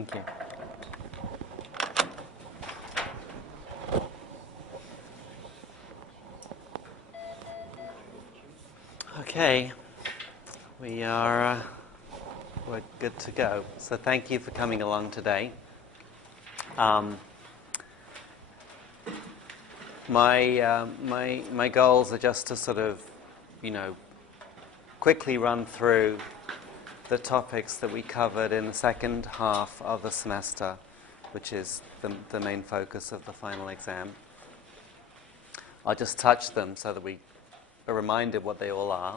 Thank you. Okay, we're good to go. So thank you for coming along today. My goals are just to sort of, quickly run through the topics that we covered in the second half of the semester, which is the main focus of the final exam. I'll just touch them so that we are reminded what they all are.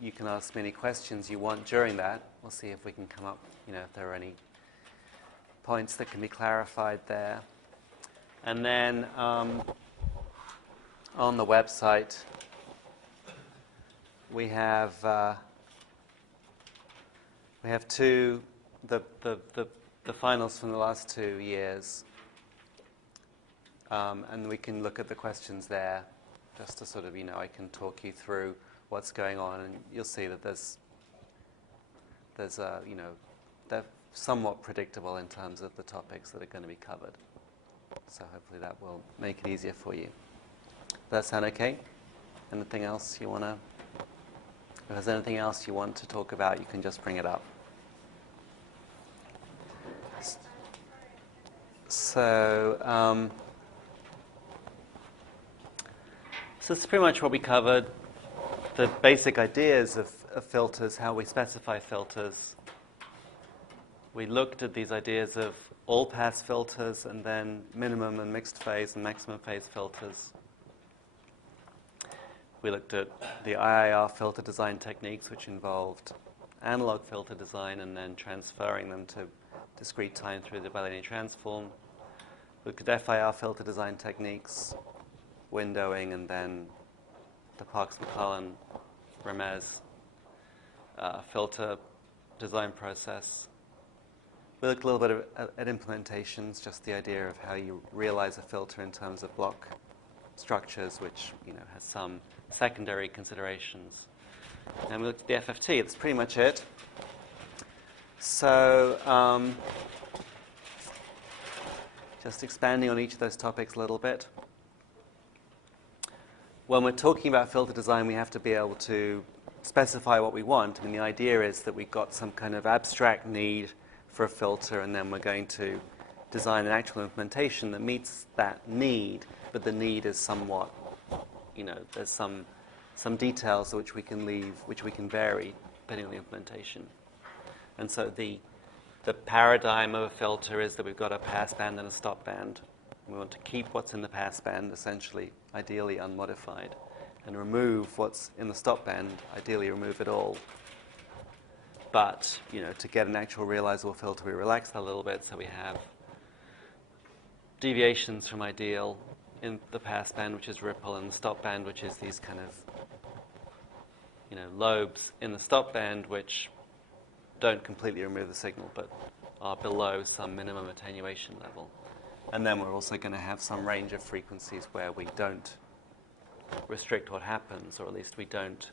You can ask me any questions you want during that. We'll see if we can come up, if there are any points that can be clarified there. And then on the website, we have the finals from the last 2 years, and we can look at the questions there, just to sort of I can talk you through what's going on, and you'll see that they're somewhat predictable in terms of the topics that are going to be covered. So hopefully that will make it easier for you. Does that sound okay? Anything else you want to? If there's anything else you want to talk about, you can just bring it up. So this is pretty much what we covered. The basic ideas of filters, how we specify filters. We looked at these ideas of all-pass filters and then minimum and mixed phase and maximum phase filters. We looked at the IIR filter design techniques, which involved analog filter design and then transferring them to discrete time through the bilinear transform. We looked at FIR filter design techniques, windowing, and then the Parkes-McClellan-Ramez filter design process. We looked a little bit at implementations, just the idea of how you realize a filter in terms of block structures, which has some secondary considerations. And we looked at the FFT. That's pretty much it. So just expanding on each of those topics a little bit. When we're talking about filter design, we have to be able to specify what we want. I mean, the idea is that we've got some kind of abstract need for a filter, and then we're going to design an actual implementation that meets that need, but the need is somewhat, there's some details which we can leave, which we can vary depending on the implementation. And so the paradigm of a filter is that we've got a pass band and a stop band. We want to keep what's in the pass band, essentially, ideally unmodified, and remove what's in the stop band, ideally remove it all. But, to get an actual realizable filter, we relax that a little bit, so we have deviations from ideal in the pass band, which is ripple, and the stop band, which is these kind of, lobes in the stop band, which don't completely remove the signal, but are below some minimum attenuation level. And then we're also going to have some range of frequencies where we don't restrict what happens, or at least we don't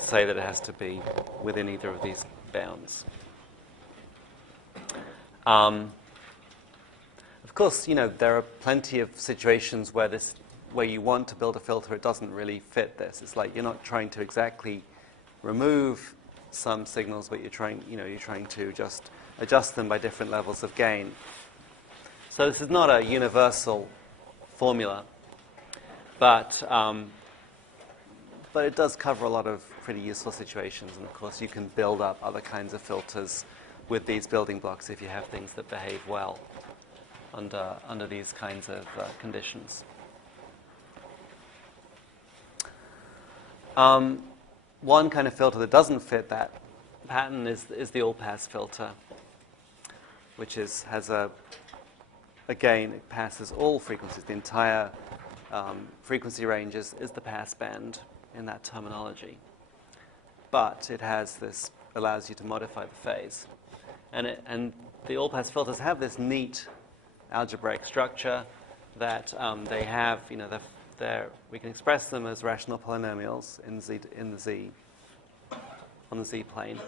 say that it has to be within either of these bounds. Of course, there are plenty of situations where you want to build a filter, it doesn't really fit this. It's like you're not trying to exactly remove some signals, but you're trying to just adjust them by different levels of gain. So this is not a universal formula, but it does cover a lot of pretty useful situations. And of course, you can build up other kinds of filters with these building blocks if you have things that behave well under these kinds of conditions. One kind of filter that doesn't fit that pattern is the all-pass filter, which has a gain. It passes all frequencies. The entire frequency range is the pass band in that terminology. But it allows you to modify the phase. And the all-pass filters have this neat algebraic structure that they have, we can express them as rational polynomials in the Z on the z-plane.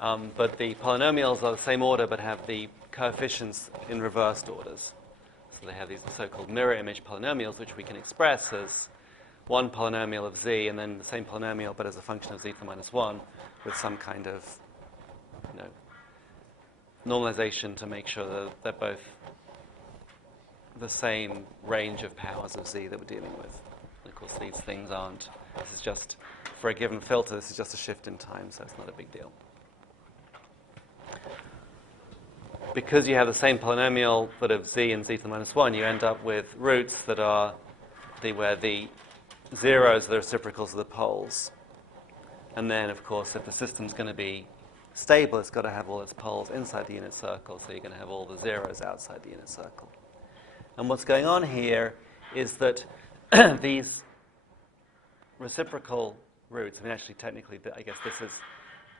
But the polynomials are the same order but have the coefficients in reversed orders. So they have these so-called mirror image polynomials, which we can express as one polynomial of z and then the same polynomial but as a function of z to the minus 1 with some kind of normalization to make sure that they're both the same range of powers of z that we're dealing with. And of course, these things aren't. This is just, for a given filter, this is just a shift in time, so it's not a big deal. Because you have the same polynomial but of z and z to the minus 1, you end up with roots that are where the zeros are the reciprocals of the poles. And then, of course, if the system's going to be stable, it's got to have all its poles inside the unit circle, so you're going to have all the zeros outside the unit circle. And what's going on here is that these reciprocal roots, I mean, actually, technically, I guess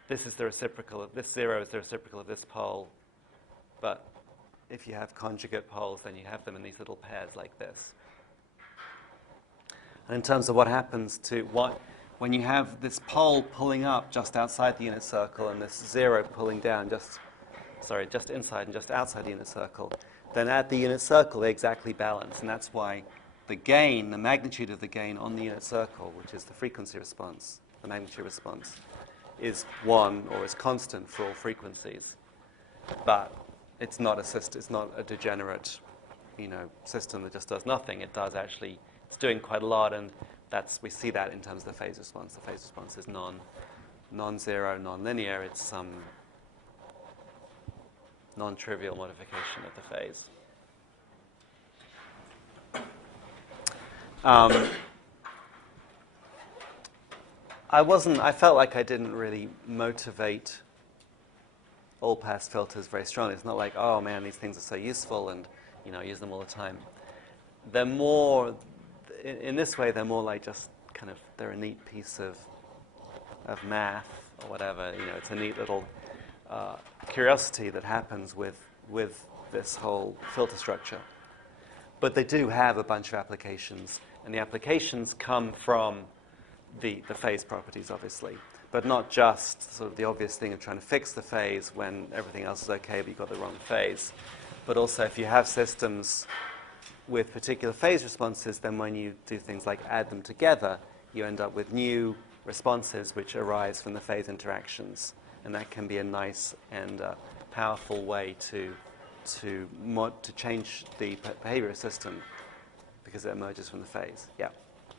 this is the reciprocal of this zero is the reciprocal of this pole. But if you have conjugate poles, then you have them in these little pairs like this. And in terms of what happens to when you have this pole pulling up just outside the unit circle and this zero pulling down just inside and just outside the unit circle, then at the unit circle they exactly balance. And that's why the gain, the magnitude of the gain on the unit circle, which is the frequency response, the magnitude response, is 1 or is constant for all frequencies. But it's not a degenerate, system that just does nothing. It does actually, it's doing quite a lot, and we see that in terms of the phase response. The phase response is non-zero, non-linear. It's some non-trivial modification of the phase. I felt like I didn't really motivate all-pass filters very strongly. It's not like, oh man, these things are so useful and I use them all the time. They're more, in this way, they're more like just kind of, they're a neat piece of math or whatever. It's a neat little curiosity that happens with this whole filter structure. But they do have a bunch of applications, and the applications come from the phase properties, obviously. But not just sort of the obvious thing of trying to fix the phase when everything else is okay, but you've got the wrong phase. But also, if you have systems with particular phase responses, then when you do things like add them together, you end up with new responses which arise from the phase interactions. And that can be a nice and powerful way to change the behavior system because it emerges from the phase. Yeah.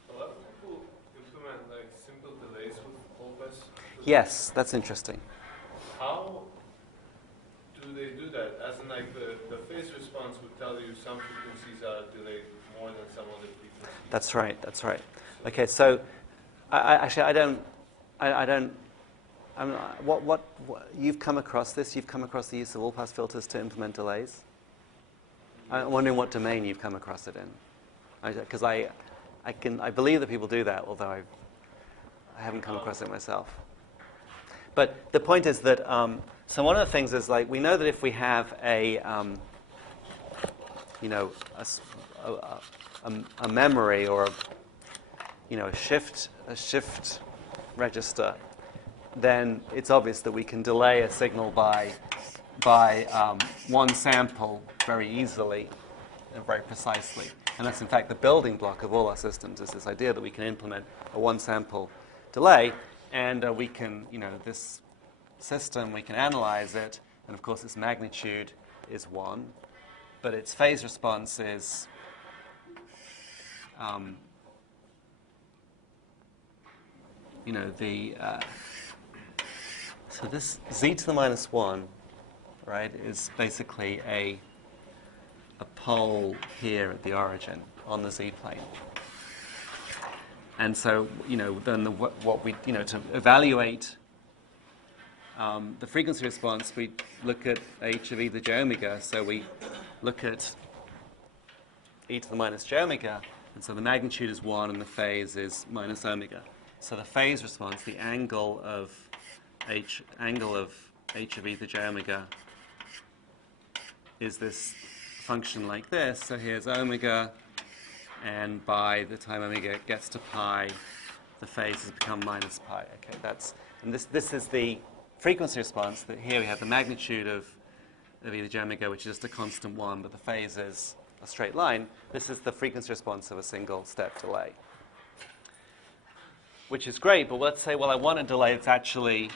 A lot of people implement like simple delays with all-pass. Yes, that's interesting. How do they do that? As in, like the phase response would tell you some frequencies are delayed more than some other frequencies. That's right. Okay, so what you've come across this? You've come across the use of all-pass filters to implement delays? I'm wondering what domain you've come across it in, because I believe that people do that, although I haven't come across it myself. But the point is that so one of the things is like we know that if we have a memory or a shift register, then it's obvious that we can delay a signal by one sample very easily and very precisely. And that's in fact the building block of all our systems, is this idea that we can implement a one sample delay, and we can, this system, we can analyze it, and of course its magnitude is 1, but its phase response is so this z to the minus 1, right, is basically a pole here at the origin on the z-plane. And so, then what we, to evaluate the frequency response, we look at h of e to the j omega. So we look at e to the minus j omega, and so the magnitude is 1 and the phase is minus omega. So the phase response, the angle of h of e to the j omega, is this function like this. So here's omega, and by the time omega gets to pi, the phase has become minus pi. Okay, and this is the frequency response. That here we have the magnitude of e to the omega, which is just a constant 1, but the phase is a straight line. This is the frequency response of a single step delay, which is great. But let's say, well, I want a delay that's actually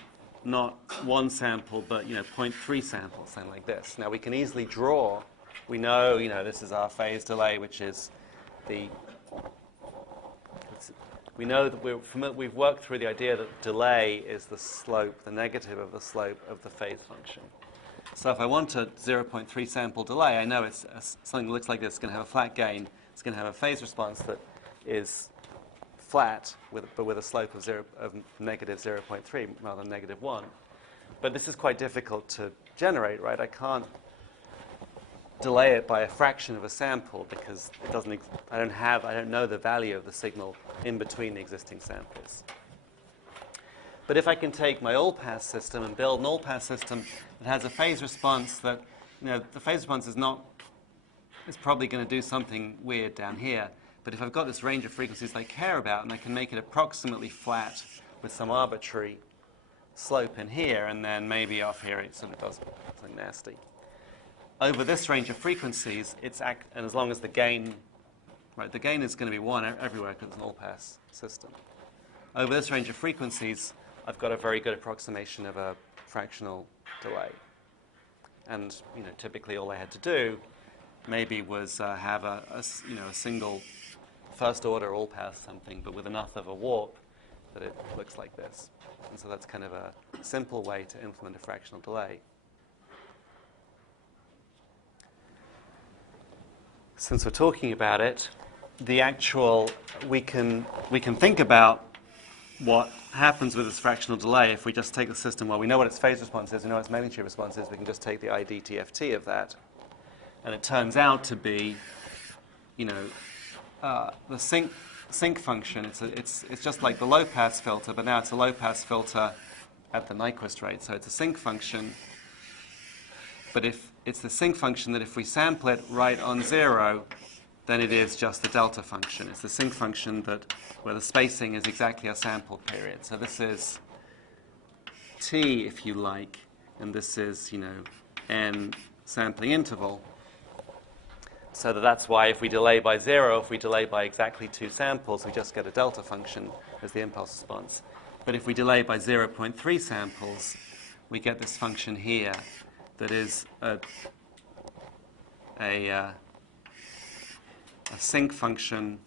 not one sample, but 0.3 samples, something like this. Now we can easily draw. We know, this is our phase delay, which is we know that we've worked through the idea that delay is the slope, the negative of the slope of the phase function. So if I want a 0.3 sample delay, I know it's something that looks like this. It's going to have a flat gain. It's going to have a phase response that is flat, but with a slope of negative 0.3 rather than negative 1. But this is quite difficult to generate, right? I can't delay it by a fraction of a sample because it doesn't. I don't know the value of the signal in between the existing samples. But if I can take my all-pass system and build an all-pass system that has a phase response that, the phase response is probably going to do something weird down here. But if I've got this range of frequencies I care about, and I can make it approximately flat with some arbitrary slope in here, and then maybe off here it sort of does something nasty. Over this range of frequencies, and as long as the gain is going to be 1 everywhere because it's an all-pass system. Over this range of frequencies, I've got a very good approximation of a fractional delay. And typically all I had to do maybe was have a single first-order all-pass something, but with enough of a warp that it looks like this. And so that's kind of a simple way to implement a fractional delay. Since we're talking about it, we can think about what happens with this fractional delay if we just take the system. Well, we know what its phase response is, we know what its magnitude response is. We can just take the IDTFT of that, and it turns out to be, the sinc function. It's just like the low-pass filter, but now it's a low-pass filter at the Nyquist rate. So it's a sinc function. But if it's the sinc function that if we sample it right on 0, then it is just the delta function. It's the sinc function where the spacing is exactly a sample period. So this is t, if you like, and this is, n sampling interval. So that's why if we delay by 0, if we delay by exactly 2 samples, we just get a delta function as the impulse response. But if we delay by 0.3 samples, we get this function here that is a sinc function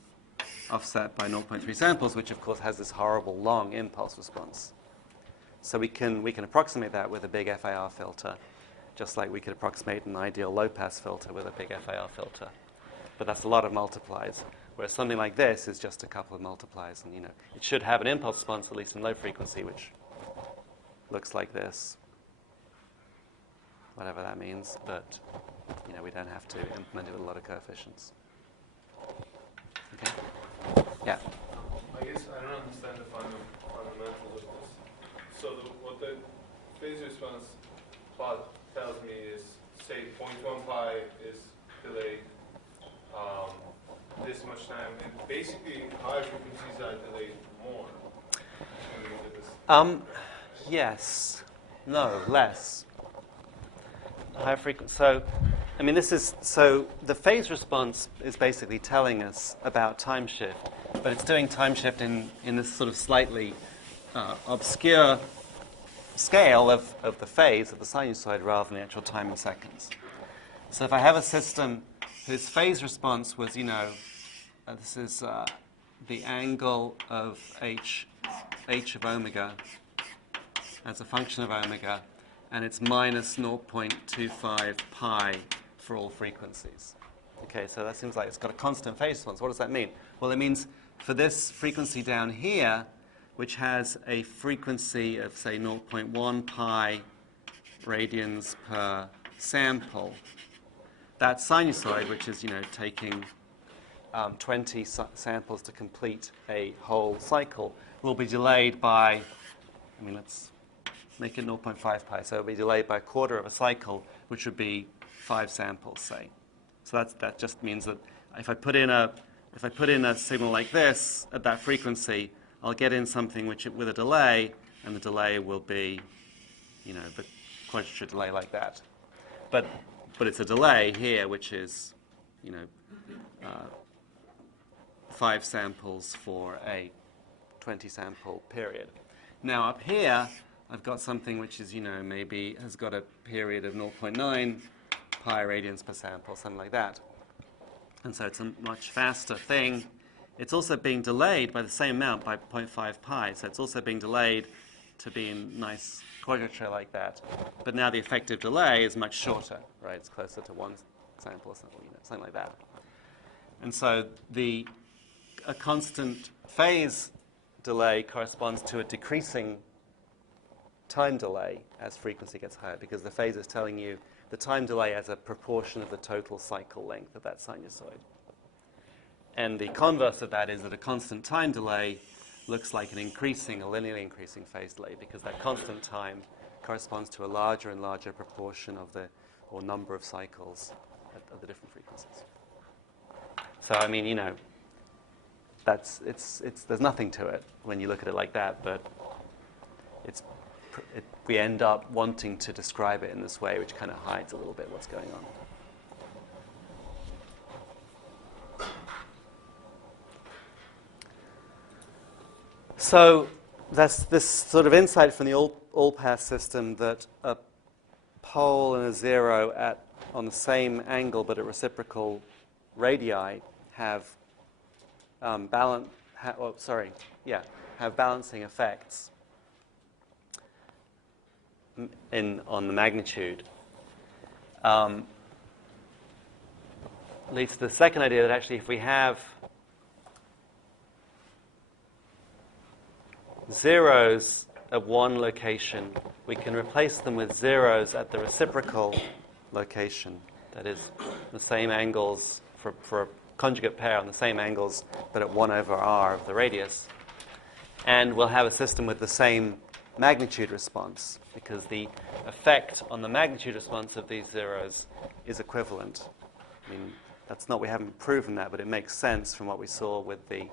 offset by 0.3 samples, which of course has this horrible long impulse response. So we can approximate that with a big FIR filter, just like we could approximate an ideal low-pass filter with a big FIR filter. But that's a lot of multiplies, whereas something like this is just a couple of multiplies. And it should have an impulse response, at least in low frequency, which looks like this, whatever that means. But we don't have to implement it with a lot of coefficients. Okay? Yeah? I guess I don't understand the fundamentals of this. So what the phase response plot tells me is, say, 0.1 pi is delayed this much time, and basically higher frequencies are delayed more. Yes. No, less. Higher frequency. So the phase response is basically telling us about time shift, but it's doing time shift in this sort of slightly obscure scale of the phase of the sinusoid rather than the actual time in seconds. So if I have a system whose phase response was, this is the angle of h of omega as a function of omega, and it's minus 0.25 pi for all frequencies. Okay, so that seems like it's got a constant phase response. What does that mean? Well, it means for this frequency down here, which has a frequency of, say, 0.1 pi radians per sample, that sinusoid, which is, taking 20 samples to complete a whole cycle, will be delayed by, let's make it 0.5 pi. So it'll be delayed by a quarter of a cycle, which would be 5 samples, say. So that just means that if I put in a signal like this at that frequency, I'll get in something with a delay, and the delay will be, the quadrature delay like that. But it's a delay here, which is, 5 samples for a 20-sample period. Now up here, I've got something which is, maybe has got a period of 0.9 pi radians per sample, something like that. And so it's a much faster thing. It's also being delayed by the same amount, by 0.5 pi. So it's also being delayed to be in nice quadrature like that. But now the effective delay is much shorter, right? It's closer to 1 sample or something, something like that. And so a constant phase delay corresponds to a decreasing time delay as frequency gets higher, because the phase is telling you the time delay as a proportion of the total cycle length of that sinusoid. And the converse of that is that a constant time delay looks like a linearly increasing phase delay, because that constant time corresponds to a larger and larger proportion or number of cycles at the different frequencies. So, I mean, there's nothing to it when you look at it like that, but we end up wanting to describe it in this way, which kind of hides a little bit what's going on. So that's this sort of insight from the all-pass system that a pole and a zero on the same angle but at reciprocal radii have have balancing effects on the magnitude. Leads to the second idea that actually if we have zeros at one location, we can replace them with zeros at the reciprocal location. That is, the same angles for a conjugate pair on the same angles, but at 1 over r of the radius. And we'll have a system with the same magnitude response, because the effect on the magnitude response of these zeros is equivalent. I mean, we haven't proven that, but it makes sense from what we saw with the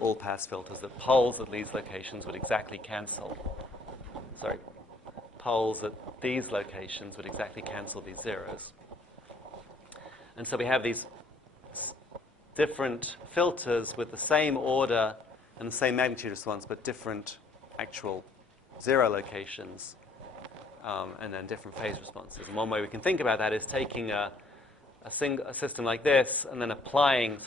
all-pass filters, that poles at these locations would exactly cancel. Poles at these locations would exactly cancel these zeros. And so we have these different filters with the same order and the same magnitude response, but different actual zero locations, and then different phase responses. And one way we can think about that is taking a system like this and then applying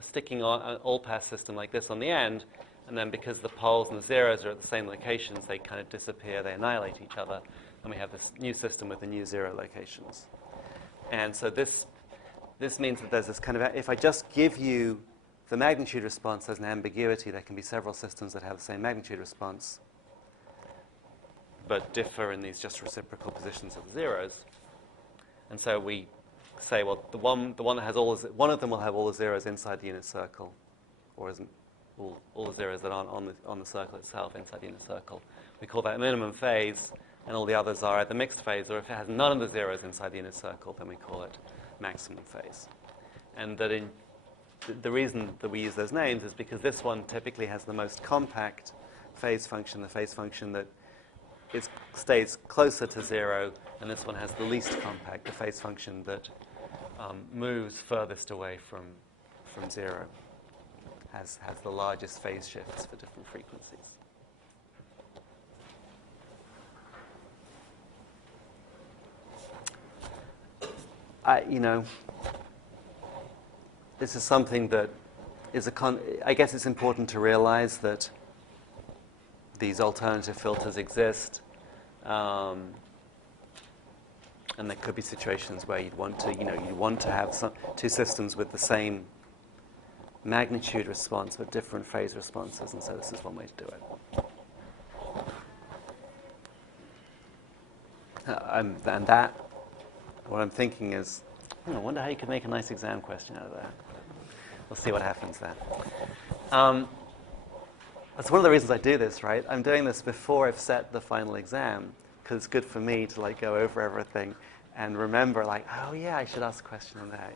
sticking on an all-pass system like this on the end, and then because the poles and the zeros are at the same locations, they kind of disappear, they annihilate each other, and we have this new system with the new zero locations. And so this means that there's this kind of, if I just give you the magnitude response, there's an ambiguity. There can be several systems that have the same magnitude response, but differ in these just reciprocal positions of the zeros. And so we say, well, the one that has one of them will have all the zeros inside the unit circle, or isn't all the zeros that aren't on the circle itself inside the unit circle. We call that minimum phase, and all the others are at the mixed phase, or if it has none of the zeros inside the unit circle, then we call it maximum phase. And that the reason that we use those names is because this one typically has the most compact phase function, the phase function that stays closer to zero, and this one has the least compact, the phase function that moves furthest away from zero, has the largest phase shifts for different frequencies. This is something that is I guess it's important to realize that these alternative filters exist, and there could be situations where you'd want to have two systems with the same magnitude response but different phase responses, and so this is one way to do it. And that, what I'm thinking is, I wonder how you could make a nice exam question out of that. We'll see what happens there. That's one of the reasons I do this, right? I'm doing this before I've set the final exam, because it's good for me to go over everything and remember, oh yeah, I should ask a question on that.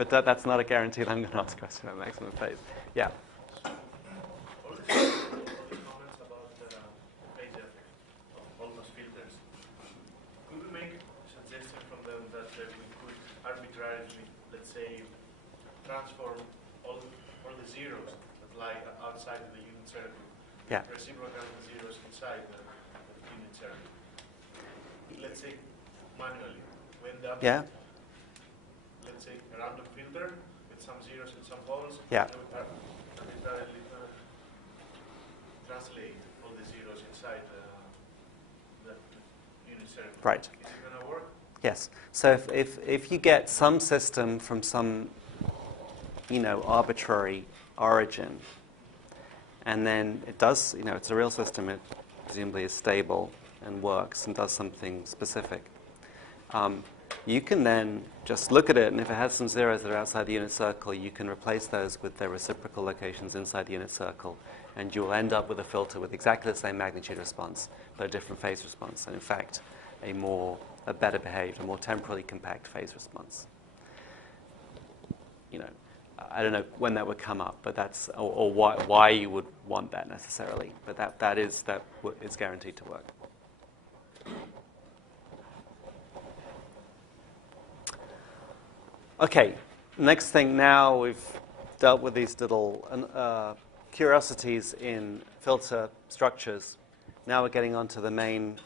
But that's not a guarantee that I'm going to ask a question about maximum phase. Yeah. All the comments about the phase effect of all those filters, could we make a suggestion from them that we could arbitrarily, let's say, transform all the zeros that lie outside of the unit circle, Yeah. reciprocal zeros inside the unit circle? Let's say manually, we end up, Yeah. let's say, a random filter with some zeros and some poles. Yeah. And we arbitrarily translate all the zeros inside the unit circle. Right. Is it going to work? Yes. So if you get some system from some, arbitrary origin, and then it does, it's a real system, it presumably is stable and works and does something specific, you can then just look at it, and if it has some zeros that are outside the unit circle, you can replace those with their reciprocal locations inside the unit circle, and you will end up with a filter with exactly the same magnitude response, but a different phase response, and in fact, a better behaved, a more temporally compact phase response. I don't know when that would come up, but that's, or why you would want that necessarily, but that is guaranteed to work. Okay, next thing, now we've dealt with these little curiosities in filter structures. Now we're getting on to the main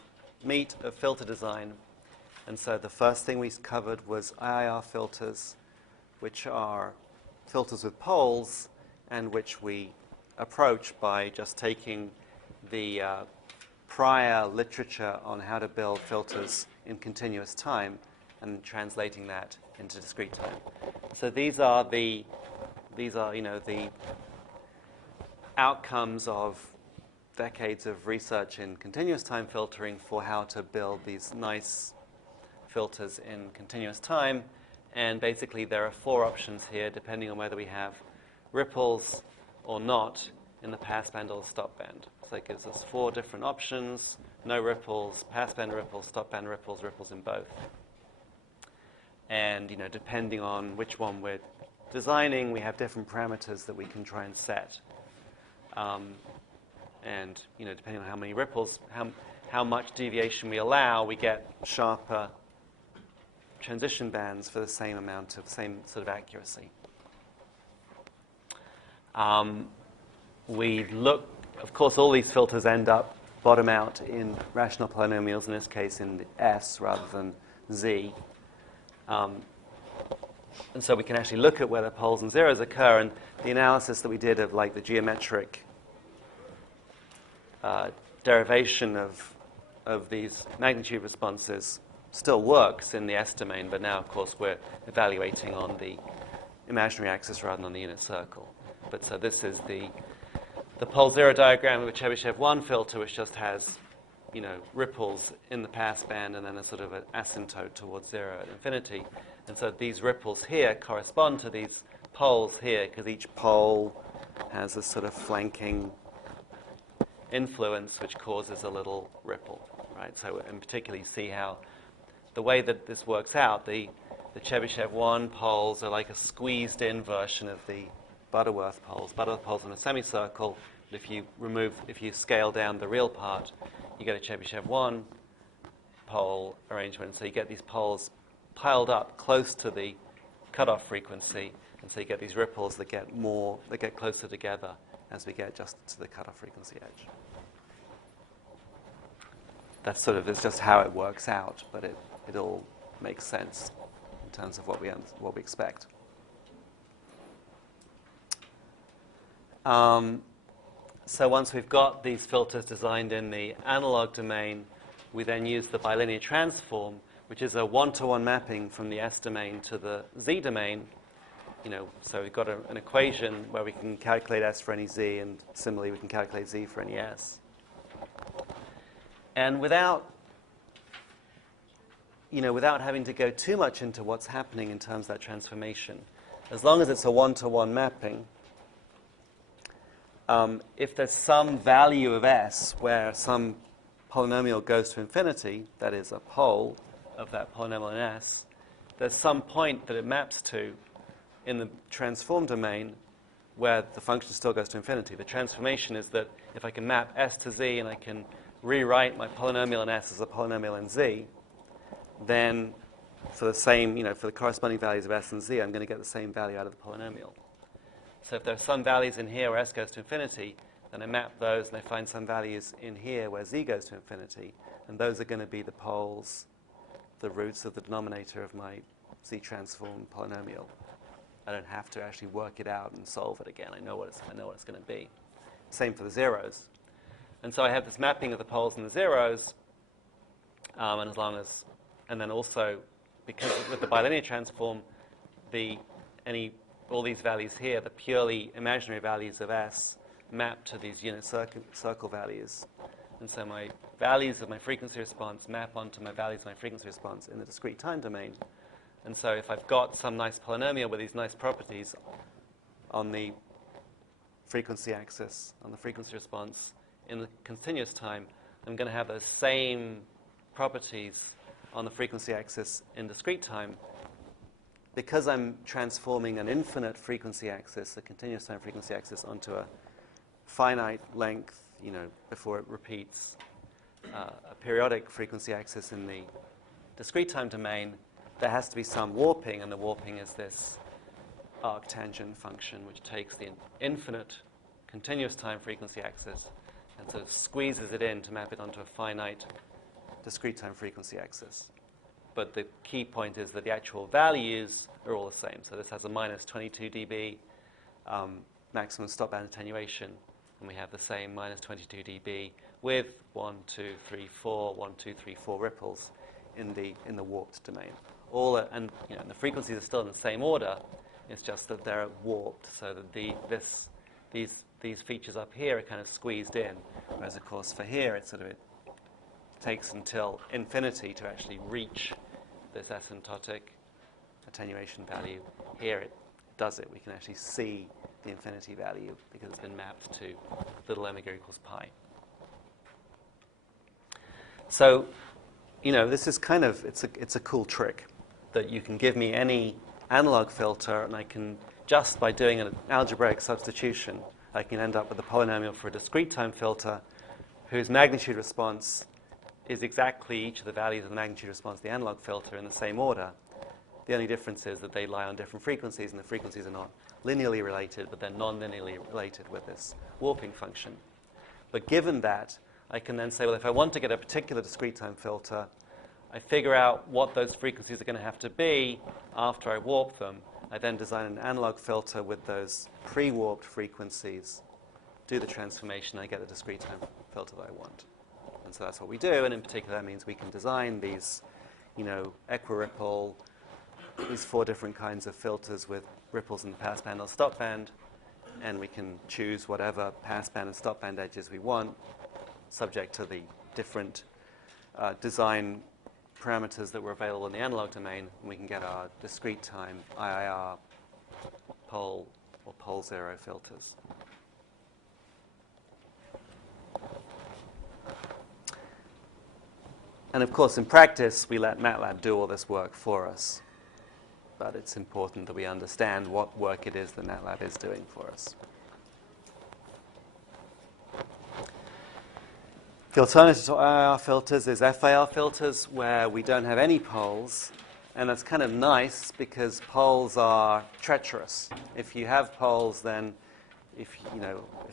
meat of filter design. And so the first thing we covered was IIR filters, which are filters with poles, and which we approach by just taking the prior literature on how to build filters in continuous time and translating that into discrete time. So these are the outcomes of decades of research in continuous time filtering for how to build these nice filters in continuous time. And basically there are 4 options here, depending on whether we have ripples or not in the passband or the stopband. So it gives us 4 different options: no ripples, passband ripples, stopband ripples, ripples in both. And depending on which one we're designing, we have different parameters that we can try and set. And depending on how many ripples, how much deviation we allow, we get sharper transition bands for the same sort of accuracy. We look, of course, all these filters bottom out in rational polynomials, in this case in S rather than Z. And so we can actually look at where the poles and zeros occur, and the analysis that we did of the geometric derivation of these magnitude responses still works in the S domain, but now, of course, we're evaluating on the imaginary axis rather than on the unit circle. But so this is the pole zero diagram of a Chebyshev 1 filter, which just has ripples in the passband and then a sort of an asymptote towards zero at infinity. And so these ripples here correspond to these poles here, because each pole has a sort of flanking influence which causes a little ripple, right? So in particular, you see how the way that this works out, the Chebyshev 1 poles are like a squeezed-in version of the Butterworth poles. Butterworth poles in a semicircle. If you scale down the real part, you get a Chebyshev 1 pole arrangement. So you get these poles piled up close to the cutoff frequency, and so you get these ripples that get closer together as we get just to the cutoff frequency edge. It's just how it works out, but it all makes sense in terms of what we expect. So once we've got these filters designed in the analog domain, we then use the bilinear transform, which is a one-to-one mapping from the S domain to the Z domain. So we've got an equation where we can calculate S for any Z, and similarly we can calculate Z for any S. And without having to go too much into what's happening in terms of that transformation, as long as it's a one-to-one mapping, if there's some value of S where some polynomial goes to infinity, that is a pole of that polynomial in S, there's some point that it maps to in the transform domain where the function still goes to infinity. The transformation is that if I can map S to Z and I can rewrite my polynomial in S as a polynomial in Z, then for the same, for the corresponding values of S and Z, I'm going to get the same value out of the polynomial. So if there are some values in here where S goes to infinity, then I map those and I find some values in here where Z goes to infinity, and those are going to be the poles, the roots of the denominator of my Z transform polynomial. I don't have to actually work it out and solve it again. I know what it's going to be. Same for the zeros. And so I have this mapping of the poles and the zeros, and then also, because with the bilinear transform, all these values here, the purely imaginary values of S, map to these unit circle values. And so my values of my frequency response map onto my values of my frequency response in the discrete time domain. And so if I've got some nice polynomial with these nice properties on the frequency axis, on the frequency response in the continuous time, I'm going to have those same properties on the frequency axis in discrete time. Because I'm transforming an infinite frequency axis, a continuous time frequency axis, onto a finite length, before it repeats, a periodic frequency axis in the discrete time domain, there has to be some warping, and the warping is this arctangent function, which takes the infinite continuous time frequency axis and sort of squeezes it in to map it onto a finite discrete time frequency axis. But the key point is that the actual values are all the same. So this has a minus 22 dB maximum stop band attenuation, and we have the same minus 22 dB with 1, 2, 3, 4, 1, 2, 3, 4 ripples in the warped domain. And the frequencies are still in the same order. It's just that they're warped, so that these features up here are kind of squeezed in. Whereas, of course, for here, it takes until infinity to actually reach this asymptotic attenuation value. Here it does it. We can actually see the infinity value because it's been mapped to little omega equals pi. So, this is kind of, it's a cool trick that you can give me any analog filter, and I can, just by doing an algebraic substitution, I can end up with a polynomial for a discrete time filter whose magnitude response is exactly each of the values of the magnitude response of the analog filter in the same order. The only difference is that they lie on different frequencies, and the frequencies are not linearly related, but they're non-linearly related with this warping function. But given that, I can then say, well, if I want to get a particular discrete time filter, I figure out what those frequencies are going to have to be after I warp them. I then design an analog filter with those pre-warped frequencies, do the transformation, I get the discrete time filter that I want. And so that's what we do, and in particular that means we can design these, equiripple, these 4 different kinds of filters with ripples in the passband or stop band, and we can choose whatever passband and stop band edges we want, subject to the different design parameters that were available in the analog domain, and we can get our discrete time IIR pole or pole zero filters. And of course, in practice, we let MATLAB do all this work for us. But it's important that we understand what work it is that MATLAB is doing for us. The alternative to IIR filters is FAR filters, where we don't have any poles. And that's kind of nice because poles are treacherous. If you have poles, then if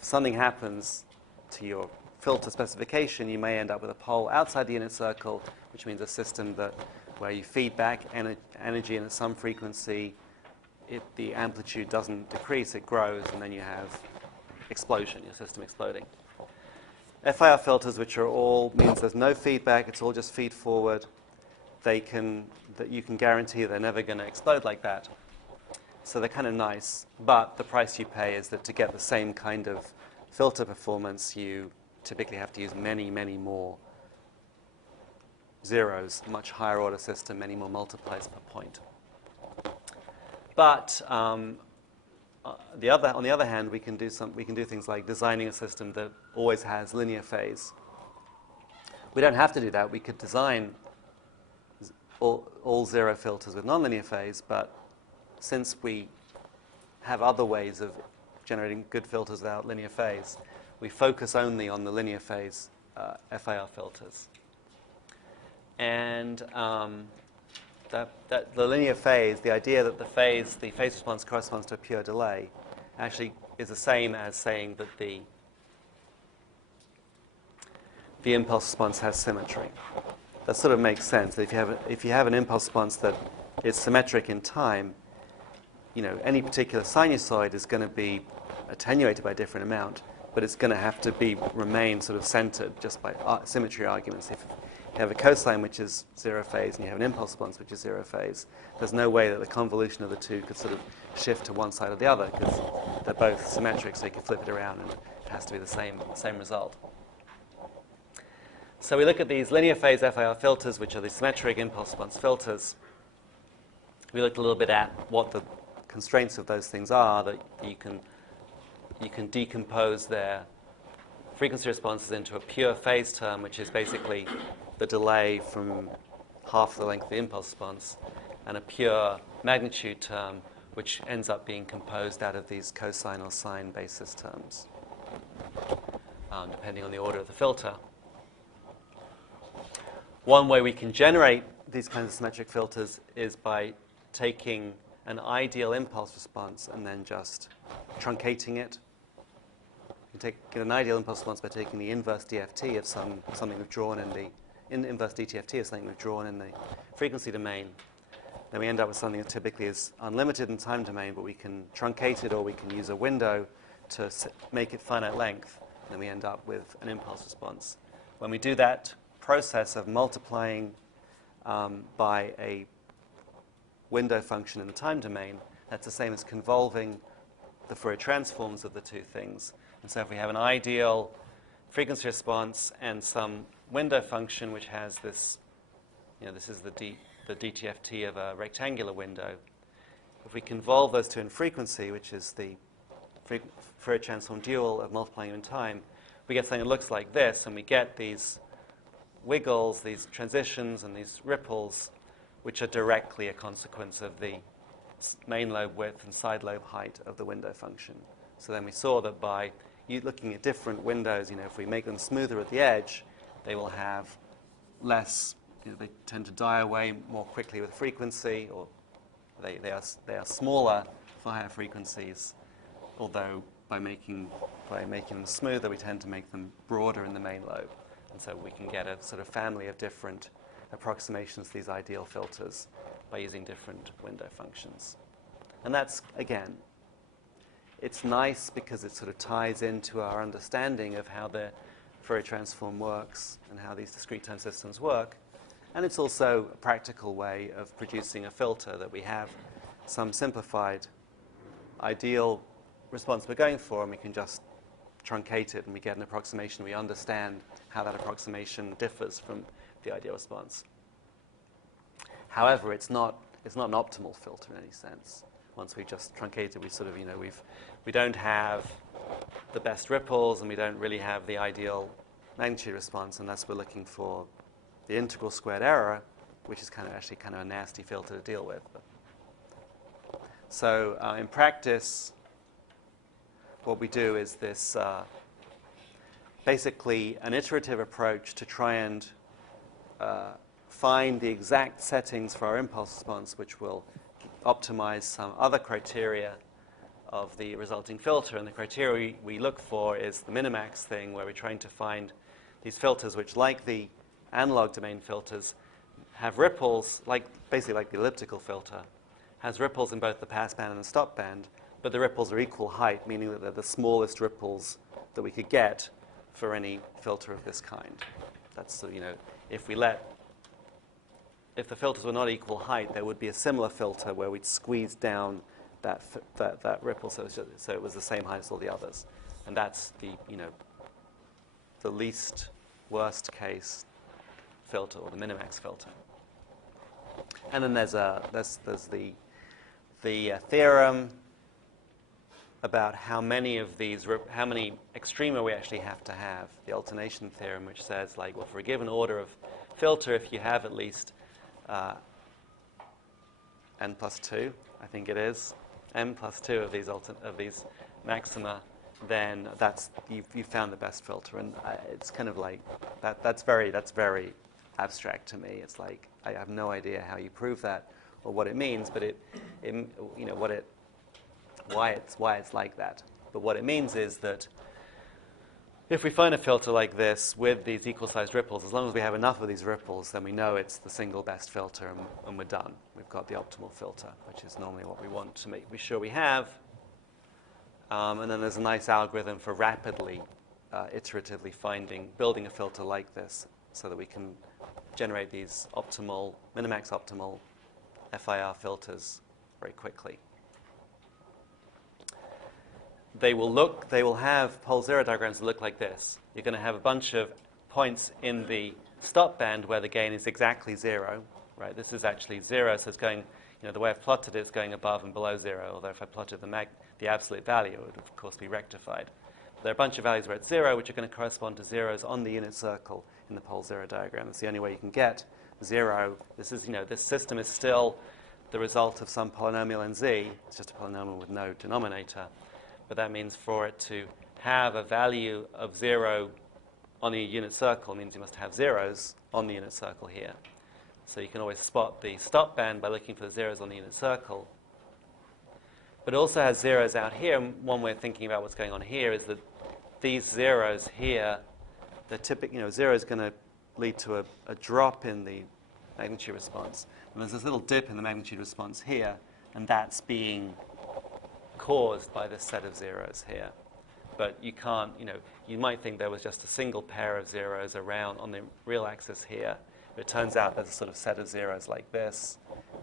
something happens to your filter specification, you may end up with a pole outside the unit circle, which means a system where you feed back energy in at some frequency, the amplitude doesn't decrease, it grows, and then you have explosion, your system exploding. FIR filters, which means there's no feedback, it's all just feed forward, that you can guarantee they're never going to explode like that. So they're kind of nice, but the price you pay is that to get the same kind of filter performance, you typically have to use many, many more zeros, much higher order system, many more multiplies per point. But on the other hand, we can do things like designing a system that always has linear phase. We don't have to do that. We could design all zero filters with nonlinear phase, but since we have other ways of generating good filters without linear phase. We focus only on the linear phase FIR filters. And the linear phase, the idea that the phase response corresponds to a pure delay, actually is the same as saying that the impulse response has symmetry. That sort of makes sense. If you have an impulse response that is symmetric in time, any particular sinusoid is going to be attenuated by a different amount, but it's going to have to remain sort of centered just by symmetry arguments. If you have a cosine which is zero phase and you have an impulse response which is zero phase, there's no way that the convolution of the two could sort of shift to one side or the other because they're both symmetric, so you can flip it around and it has to be the same result. So we look at these linear phase FIR filters, which are the symmetric impulse response filters. We looked a little bit at what the constraints of those things are, that you can decompose their frequency responses into a pure phase term, which is basically the delay from half the length of the impulse response, and a pure magnitude term, which ends up being composed out of these cosine or sine basis terms, depending on the order of the filter. One way we can generate these kinds of symmetric filters is by taking an ideal impulse response and then just truncating it. You get an ideal impulse response by taking the inverse DFT of something we've drawn in the inverse DTFT of something we've drawn in the frequency domain. Then we end up with something that typically is unlimited in time domain, but we can truncate it or we can use a window to make it finite length. And then we end up with an impulse response. When we do that process of multiplying by a window function in the time domain, that's the same as convolving the Fourier transforms of the two things. And so if we have an ideal frequency response and some window function which has this, this is the DTFT of a rectangular window, if we convolve those two in frequency, which is the Fourier transform dual of multiplying in time, we get something that looks like this, and we get these wiggles, these transitions, and these ripples, which are directly a consequence of the main lobe width and side lobe height of the window function. So then we saw that by looking at different windows, if we make them smoother at the edge, they will have less, they tend to die away more quickly with frequency, or they are smaller for higher frequencies, although by making them smoother, we tend to make them broader in the main lobe. And so we can get a sort of family of different approximations to these ideal filters by using different window functions. And that's, again, it's nice because it sort of ties into our understanding of how the Fourier transform works and how these discrete time systems work. And it's also a practical way of producing a filter that we have some simplified ideal response we're going for, and we can just truncate it and we get an approximation. We understand how that approximation differs from the ideal response. However, it's not an optimal filter in any sense. Once we just truncate it, we sort of, we don't have the best ripples, and we don't really have the ideal magnitude response unless we're looking for the integral squared error, which is actually kind of a nasty filter to deal with. So in practice, what we do is this basically an iterative approach to try and find the exact settings for our impulse response, which will optimize some other criteria of the resulting filter. And the criteria we look for is the minimax thing, where we're trying to find these filters which, like the analog domain filters, have ripples, basically like the elliptical filter, has ripples in both the pass band and the stop band, but the ripples are equal height, meaning that they're the smallest ripples that we could get for any filter of this kind. That's, if the filters were not equal height, there would be a similar filter where we'd squeeze down that ripple so it was the same height as all the others. And that's the least worst case filter, or the minimax filter. And then there's the theorem about how many extrema we actually have to have, the alternation theorem, which says, for a given order of filter, if you have at least n plus 2, I think it is, n plus 2 of these maxima, then you've found the best filter. And it's kind of like that's very abstract to me. It's like I have no idea how you prove that or what it means, but why it's like that. But what it means is that if we find a filter like this with these equal-sized ripples, as long as we have enough of these ripples, then we know it's the single best filter, and we're done. We've got the optimal filter, which is normally what we want to be sure we have. And then there's a nice algorithm for rapidly, iteratively building a filter like this, so that we can generate these minimax optimal FIR filters very quickly. They will have pole zero diagrams that look like this. You're going to have a bunch of points in the stop band where the gain is exactly 0, right? This is actually 0, so it's going, the way I've plotted it is going above and below 0, although if I plotted the absolute value, it would, of course, be rectified. But there are a bunch of values where it's 0, which are going to correspond to zeros on the unit circle in the pole zero diagram. That's the only way you can get 0. This system is still the result of some polynomial in Z. It's just a polynomial with no denominator. But that means for it to have a value of 0 on the unit circle means you must have zeros on the unit circle here. So you can always spot the stop band by looking for the zeros on the unit circle. But it also has zeros out here. And one way of thinking about what's going on here is that these zeros here, the typical, 0 is going to lead to a drop in the magnitude response. And there's this little dip in the magnitude response here, and that's being caused by this set of zeros here. But you can't, you might think there was just a single pair of zeros around on the real axis here. But it turns out there's a sort of set of zeros like this,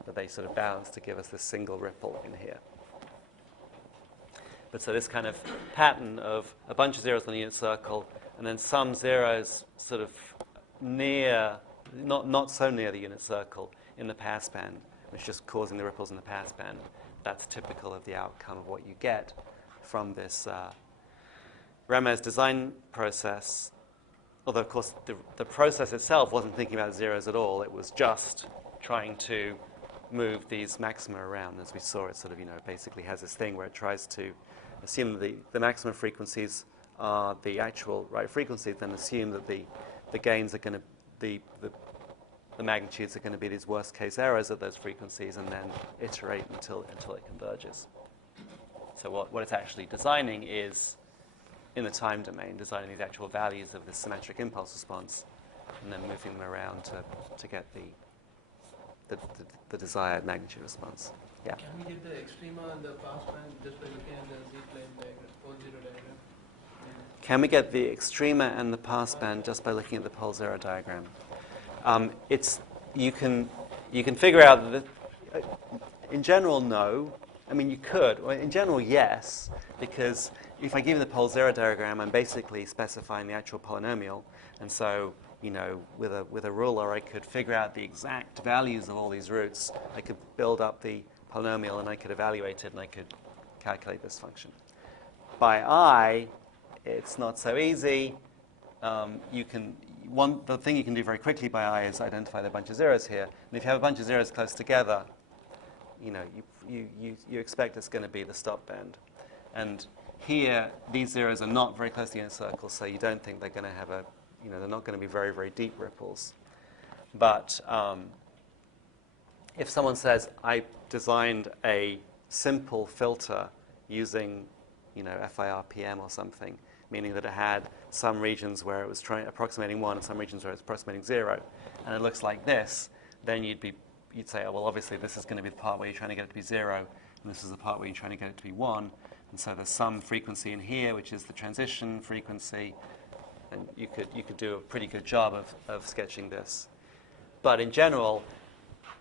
that they sort of balance to give us this single ripple in here. But so this kind of pattern of a bunch of zeros on the unit circle, and then some zeros sort of near, not so near the unit circle in the passband, which is just causing the ripples in the passband. That's typical of the outcome of what you get from this Ramez design process. Although, of course, the process itself wasn't thinking about zeros at all. It was just trying to move these maxima around. As we saw, it sort of, basically has this thing where it tries to assume that the maximum frequencies are the actual right frequencies, then assume that the gains are going to, the magnitudes are going to be these worst-case errors at those frequencies, and then iterate until it converges. So what it's actually designing is, in the time domain, designing these actual values of this symmetric impulse response, and then moving them around to get the desired magnitude response. Yeah. Can we get the extrema and the passband just by looking at the Z-plane diagram, pole zero diagram? Can we get the extrema and the passband just by looking at the pole zero diagram? You can figure out that in general, no. I mean, you could. Well, in general, yes, because if I give you the pole zero diagram, I'm basically specifying the actual polynomial, and so with a ruler, I could figure out the exact values of all these roots. I could build up the polynomial, and I could evaluate it, and I could calculate this function. By eye, it's not so easy. The thing you can do very quickly by eye is identify the bunch of zeros here. And if you have a bunch of zeros close together, you expect it's going to be the stop band. And here, these zeros are not very close to the unit circle, so you don't think they're going to have they're not going to be very, very deep ripples. But if someone says, I designed a simple filter using, FIRPM or something, meaning that it had some regions where it was approximating 1 and some regions where it was approximating 0, and it looks like this, then you'd say, oh, well, obviously this is going to be the part where you're trying to get it to be 0, and this is the part where you're trying to get it to be 1. And so there's some frequency in here, which is the transition frequency, and you could do a pretty good job of sketching this. But in general,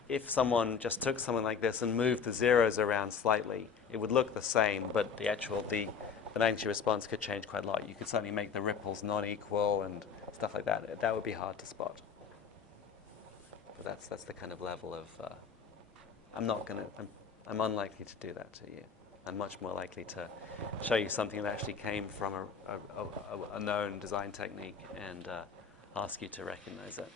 if someone just took something like this and moved the zeros around slightly, it would look the same, but the magnitude response could change quite a lot. You could certainly make the ripples non-equal and stuff like that. That would be hard to spot. But that's the kind of level of. I'm unlikely to do that to you. I'm much more likely to show you something that actually came from a known design technique and ask you to recognize it.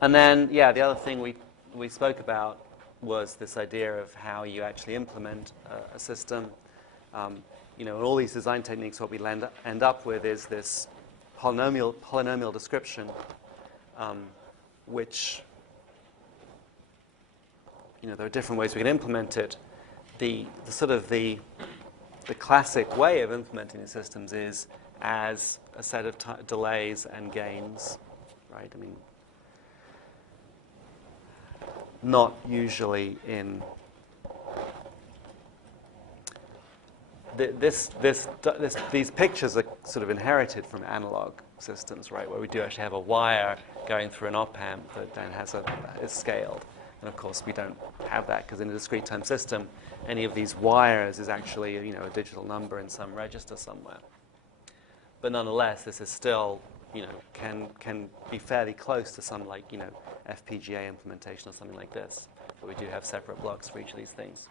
And then, yeah, the other thing we spoke about was this idea of how you actually implement a system. You know, in all these design techniques, what we end up with is this polynomial description, which, you know, there are different ways we can implement it. The classic way of implementing the systems is as a set of delays and gains, right? I mean, not usually in these pictures are sort of inherited from analog systems, right? Where we do actually have a wire going through an op-amp that then is scaled. And of course, we don't have that because in a discrete time system, any of these wires is actually, you know, a digital number in some register somewhere. But nonetheless, this is still, you know, can be fairly close to some, like, you know, FPGA implementation or something like this. But we do have separate blocks for each of these things.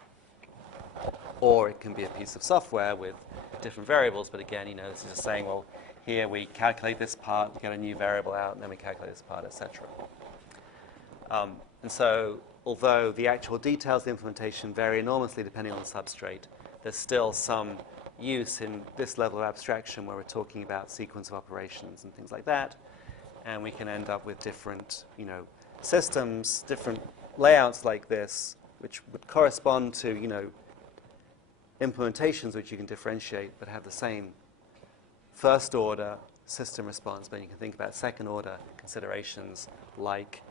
Or it can be a piece of software with different variables. But again, you know, this is just saying, well, here we calculate this part, we get a new variable out, and then we calculate this part, etc. And so, although the actual details of the implementation vary enormously depending on the substrate, there's still some use in this level of abstraction where we're talking about sequence of operations and things like that. And we can end up with different, you know, systems, different layouts like this, which would correspond to, you know, implementations which you can differentiate but have the same first order system response. But you can think about second order considerations like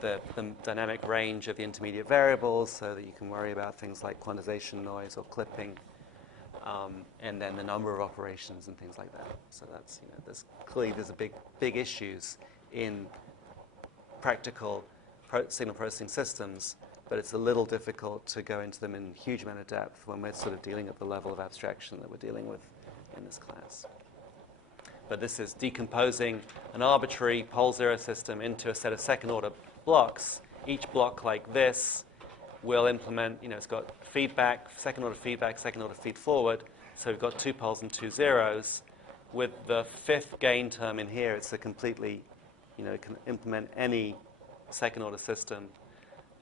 the dynamic range of the intermediate variables, so that you can worry about things like quantization noise or clipping, and then the number of operations and things like that. So that's, you know, there's a big issues in practical signal processing systems, but it's a little difficult to go into them in huge amount of depth when we're sort of dealing at the level of abstraction that we're dealing with in this class. But this is decomposing an arbitrary pole zero system into a set of second order blocks. Each block like this will implement, you know, it's got feedback, second order feed forward. So we've got 2 poles and 2 zeros. With the fifth gain term in here, it's a completely, you know, it can implement any second order system.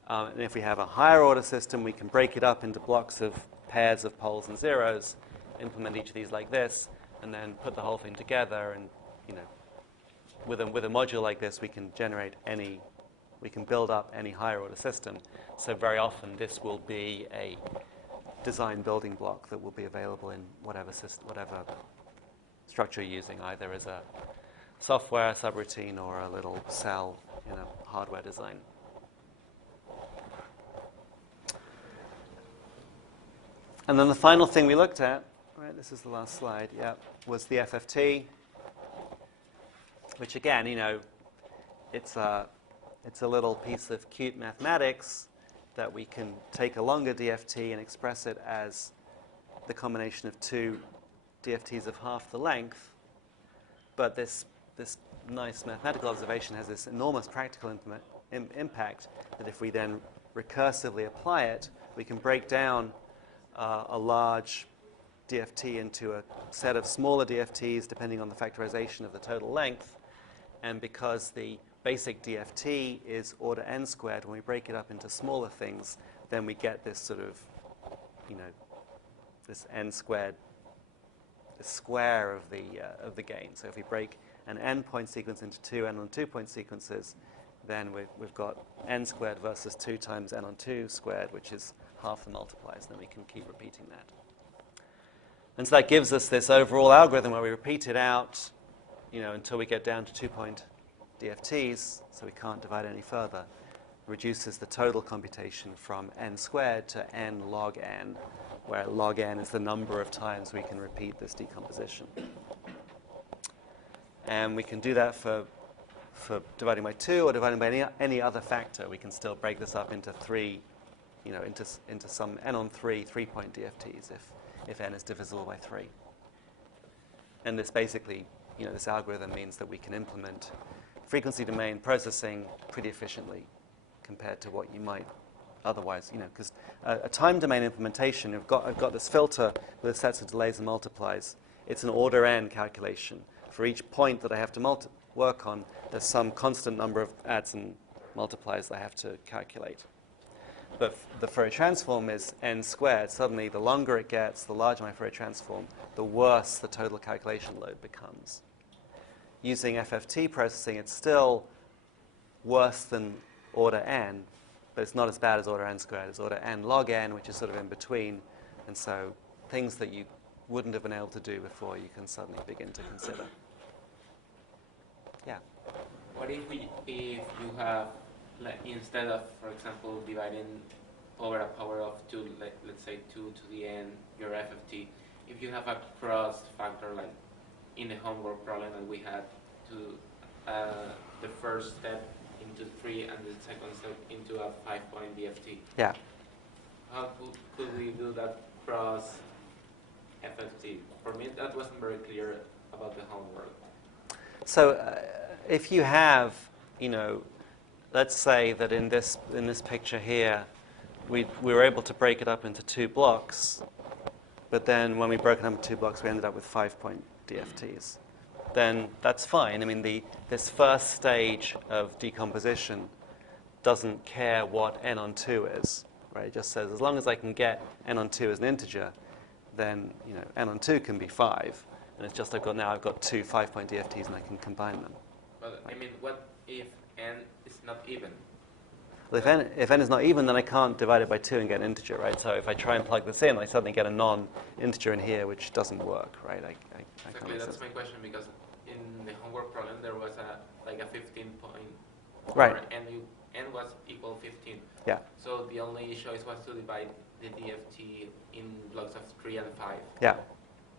And if we have a higher order system, we can break it up into blocks of pairs of poles and zeros, implement each of these like this, and then put the whole thing together. And, you know, with a module like this, we can build up any higher order system. So very often this will be a design building block that will be available in whatever structure you're using, either as a software subroutine or a little cell in a hardware design. And then the final thing we looked at, right, this is the last slide, yeah, was the FFT, which again, you know, it's a little piece of cute mathematics that we can take a longer DFT and express it as the combination of two DFTs of half the length. But this nice mathematical observation has this enormous practical impact that if we then recursively apply it, we can break down a large DFT into a set of smaller DFTs depending on the factorization of the total length. And because the basic DFT is order n squared, when we break it up into smaller things, then we get this sort of, you know, this n squared, the square of the gain. So if we break an n-point sequence into two n on 2-point sequences, then we've got n squared versus 2 times n on 2 squared, which is half the multipliers, and then we can keep repeating that. And so that gives us this overall algorithm where we repeat it out, you know, until we get down to 2-point DFTs, so we can't divide any further. Reduces the total computation from n squared to n log n, where log n is the number of times we can repeat this decomposition. And we can do that for dividing by 2 or dividing by any other factor. We can still break this up into 3, you know, into some n on 3 3-point DFTs if n is divisible by 3. And this basically, you know, this algorithm means that we can implement frequency domain processing pretty efficiently compared to what you might otherwise, you know, because a time domain implementation, I've got this filter with sets of delays and multiplies. It's an order n calculation. For each point that I have to work on, there's some constant number of adds and multipliers that I have to calculate. But the Fourier transform is n squared. Suddenly, the longer it gets, the larger my Fourier transform, the worse the total calculation load becomes. Using FFT processing, it's still worse than order n, but it's not as bad as order n squared. It's order n log n, which is sort of in between. And so things that you wouldn't have been able to do before, you can suddenly begin to consider. Yeah? What if you have, like, instead of, for example, dividing over a power of 2, let's say 2 to the n, your FFT, if you have a cross factor, like in the homework problem that we had to the first step into 3 and the second step into a 5-point DFT. Yeah. How could we do that cross FFT? For me, that wasn't very clear about the homework. So if you have, let's say that in this picture here, we were able to break it up into 2 blocks, but then when we broke it up into 2 blocks, we ended up with 5-point DFTs. Then that's fine. I mean, this first stage of decomposition doesn't care what n on 2 is, right? It just says as long as I can get n on 2 as an integer, then n on 2 can be 5, and it's just I've got 2 5-point DFTs and I can combine them. But I mean, what if n is not even? Well, if n is not even, then I can't divide it by 2 and get an integer, right? So if I try and plug this in, I suddenly get a non-integer in here, which doesn't work, right? Exactly, that's my question, because in the homework problem there was a 15-point, right? N was equal 15. Yeah. So the only choice was to divide the DFT in blocks of 3 and 5. Yeah.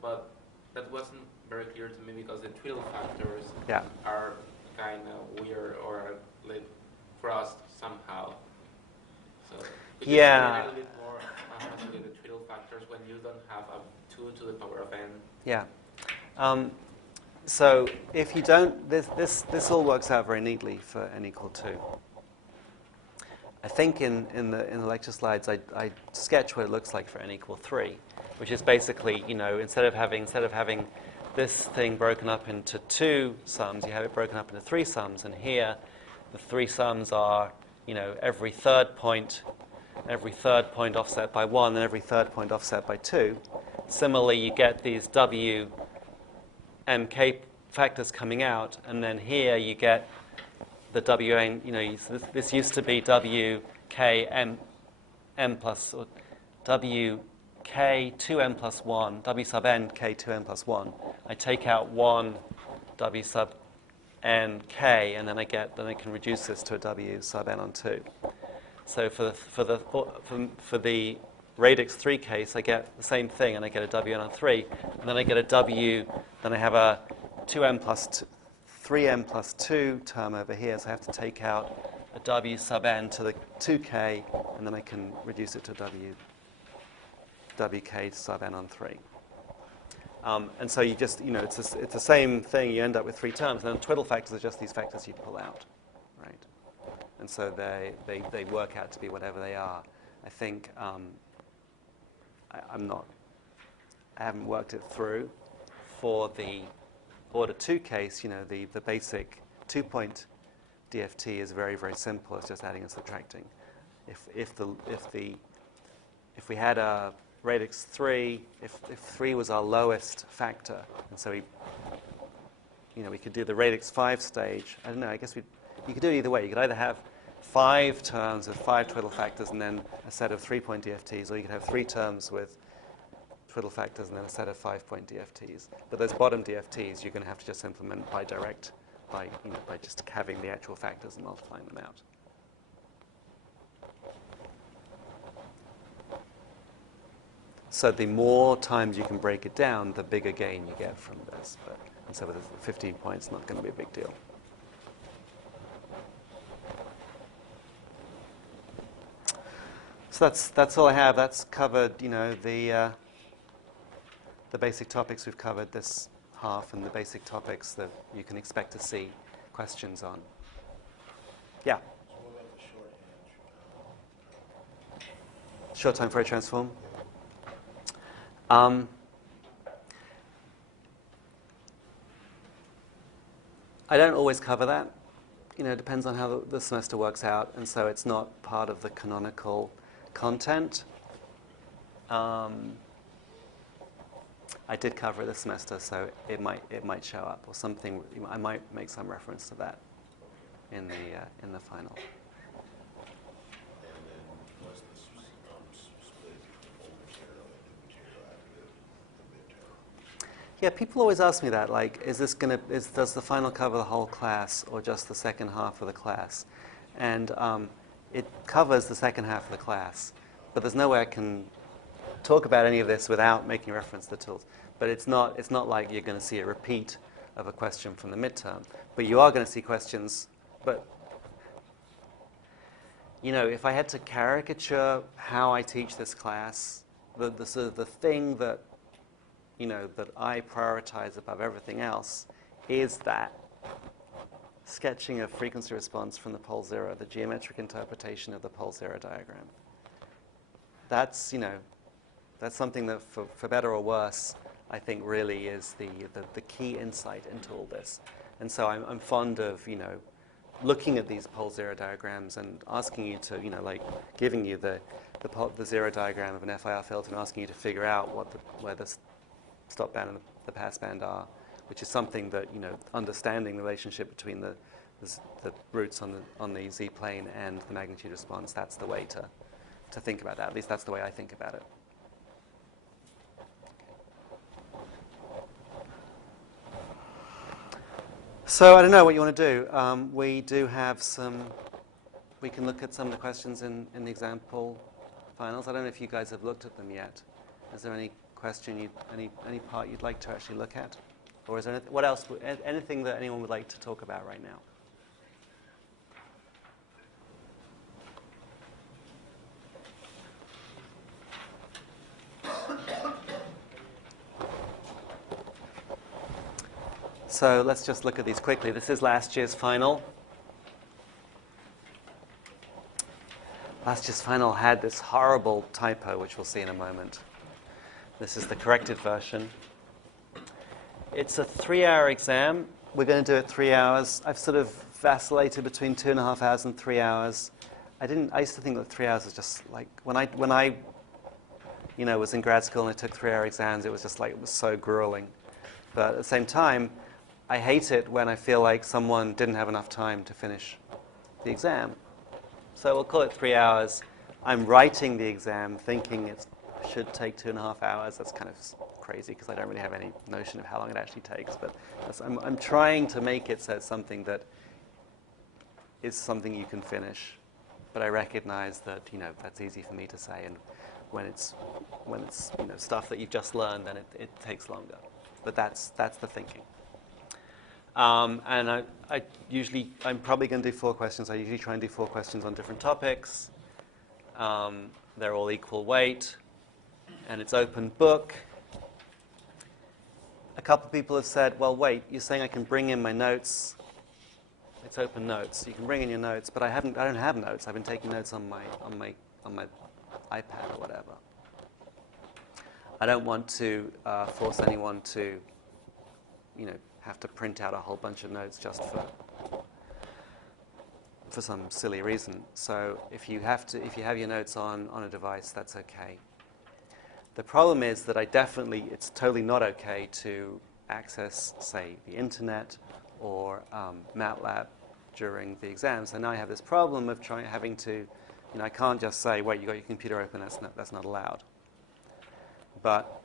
But that wasn't very clear to me because the twiddle factors Yeah. are kind of weird or like crossed somehow. So could you explain a little bit more how to get the twiddle factors when you don't have a 2 to the power of n? Yeah. So if you don't, this all works out very neatly for n equal 2. I think in the lecture slides I sketch what it looks like for n equal 3, which is basically, instead of having this thing broken up into 2 sums, you have it broken up into 3 sums, and here the 3 sums are, every third point offset by 1 and every third point offset by 2. Similarly, you get these WMK factors coming out, and then here you get the WN, this used to be WKM plus, or WK2M plus 1, W sub n K2M plus 1. I take out 1 W sub n K, and then I can reduce this to a W sub n on 2. So for the radix 3 case, I get the same thing, and I get a Wn on 3, and then I get a W, then I have a 2m plus 3m plus 2 term over here, so I have to take out a W sub n to the 2k, and then I can reduce it to WK sub n on 3. And so you just, it's the same thing. You end up with 3 terms, and then twiddle factors are just these factors you pull out, right? And so they work out to be whatever they are. I think I haven't worked it through for the order 2 case. The basic 2-point DFT is very, very simple. It's just adding and subtracting. If we had a radix 3, if 3 was our lowest factor, and so we could do the radix 5 stage. I don't know. I guess you could do it either way. You could either have 5 terms with 5 twiddle factors and then a set of 3-point DFTs, or you could have 3 terms with twiddle factors and then a set of 5-point DFTs. But those bottom DFTs, you're going to have to just implement by just having the actual factors and multiplying them out. So the more times you can break it down, the bigger gain you get from this. And so with 15 points, not going to be a big deal. So that's all I have. That's covered, the basic topics we've covered this half, and the basic topics that you can expect to see questions on. Yeah. So what about the shorthand? Short time Fourier transform. I don't always cover that. depends on how the semester works out, and so it's not part of the canonical content. I did cover it this semester, so it might show up or something. I might make some reference to that in the final. And then was this split old material and new material after the midterm? Yeah, people always ask me that. Like, does the final cover the whole class or just the second half of the class? And it covers the second half of the class, but there's no way I can talk about any of this without making reference to the tools. But it's not like you're going to see a repeat of a question from the midterm. But you are going to see questions. But if I had to caricature how I teach this class, the sort of the thing that that I prioritize above everything else is that sketching of frequency response from the pole zero, the geometric interpretation of the pole zero diagram. That's that's something that, for better or worse, I think really is the key insight into all this. And so I'm fond of, looking at these pole zero diagrams and asking you to, like giving you the zero diagram of an FIR filter and asking you to figure out where the stop band and the pass band are, which is something that, understanding the relationship between the roots on the Z plane and the magnitude response, that's the way to think about that. At least that's the way I think about it. So I don't know what you want to do. We do have we can look at some of the questions in the example finals. I don't know if you guys have looked at them yet. Is there any question, any part you'd like to actually look at? Or is there anything, what else, anything that anyone would like to talk about right now? So let's just look at these quickly. This is last year's final. Last year's final had this horrible typo, which we'll see in a moment. This is the corrected version. It's a 3-hour exam. We're going to do it 3 hours. I've sort of vacillated between 2.5 hours and 3 hours. I used to think that 3 hours was just like, when I was in grad school and I took 3-hour exams, it was just like, it was so grueling. But at the same time, I hate it when I feel like someone didn't have enough time to finish the exam. So we'll call it 3 hours. I'm writing the exam thinking it should take 2.5 hours. That's kind of crazy because I don't really have any notion of how long it actually takes. But I'm trying to make it so it's something that is something you can finish. But I recognize that that's easy for me to say, and when it's stuff that you've just learned, then it takes longer. But that's the thinking. And I'm probably going to do 4 questions. I usually try and do 4 questions on different topics. They're all equal weight, and it's open book. A couple of people have said, well, wait, you're saying I can bring in my notes. It's open notes. You can bring in your notes, but I don't have notes. I've been taking notes on my iPad or whatever. I don't want to force anyone to, have to print out a whole bunch of notes just for some silly reason. So if you have your notes on a device, that's okay. The problem is that it's totally not okay to access, say, the internet or MATLAB during the exam. So now I have this problem of having to, I can't just say, wait, you got your computer open, that's not allowed. But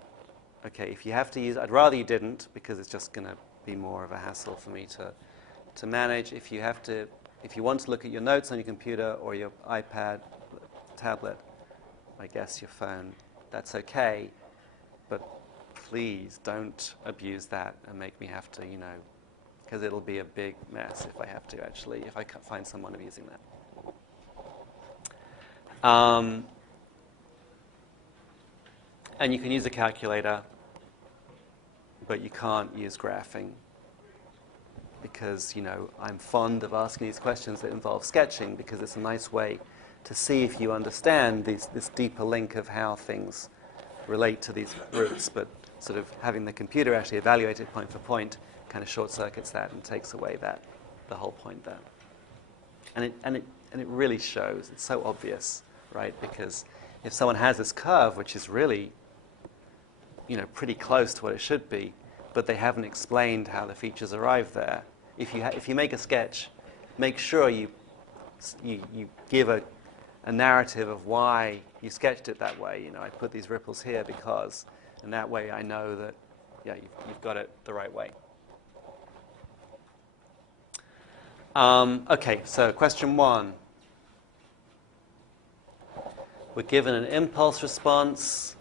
okay, if you have to use, I'd rather you didn't, because it's just going to be more of a hassle for me to manage. If you want to look at your notes on your computer or your iPad, tablet, I guess your phone, that's okay. But please don't abuse that and make me have to, because it'll be a big mess if I have to actually, if I can't find someone abusing that. And you can use a calculator, but you can't use graphing because, I'm fond of asking these questions that involve sketching because it's a nice way to see if you understand this deeper link of how things relate to these roots. But sort of having the computer actually evaluate it point for point kind of short circuits that and takes away the whole point there. And it really shows. It's so obvious, right? Because if someone has this curve, which is really, pretty close to what it should be, but they haven't explained how the features arrive there. If you make a sketch, make sure you give a narrative of why you sketched it that way. I put these ripples here because, and that way I know that, you've got it the right way. Okay, so question 1. We're given an impulse response.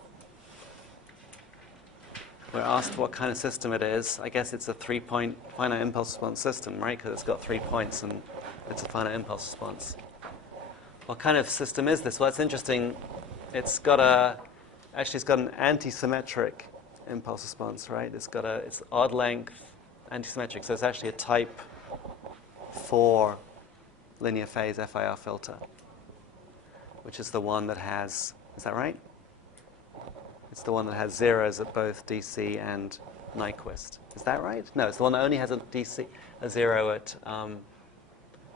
We're asked what kind of system it is. I guess it's a 3-point finite impulse response system, right? Because it's got 3 points and it's a finite impulse response. What kind of system is this? Well, it's interesting. It's got an anti-symmetric impulse response, right? It's odd length, anti-symmetric. So it's actually a type 4 linear phase FIR filter, which is the one that has, is that right? It's the one that has zeros at both DC and Nyquist. Is that right? No, it's the one that only has a zero at,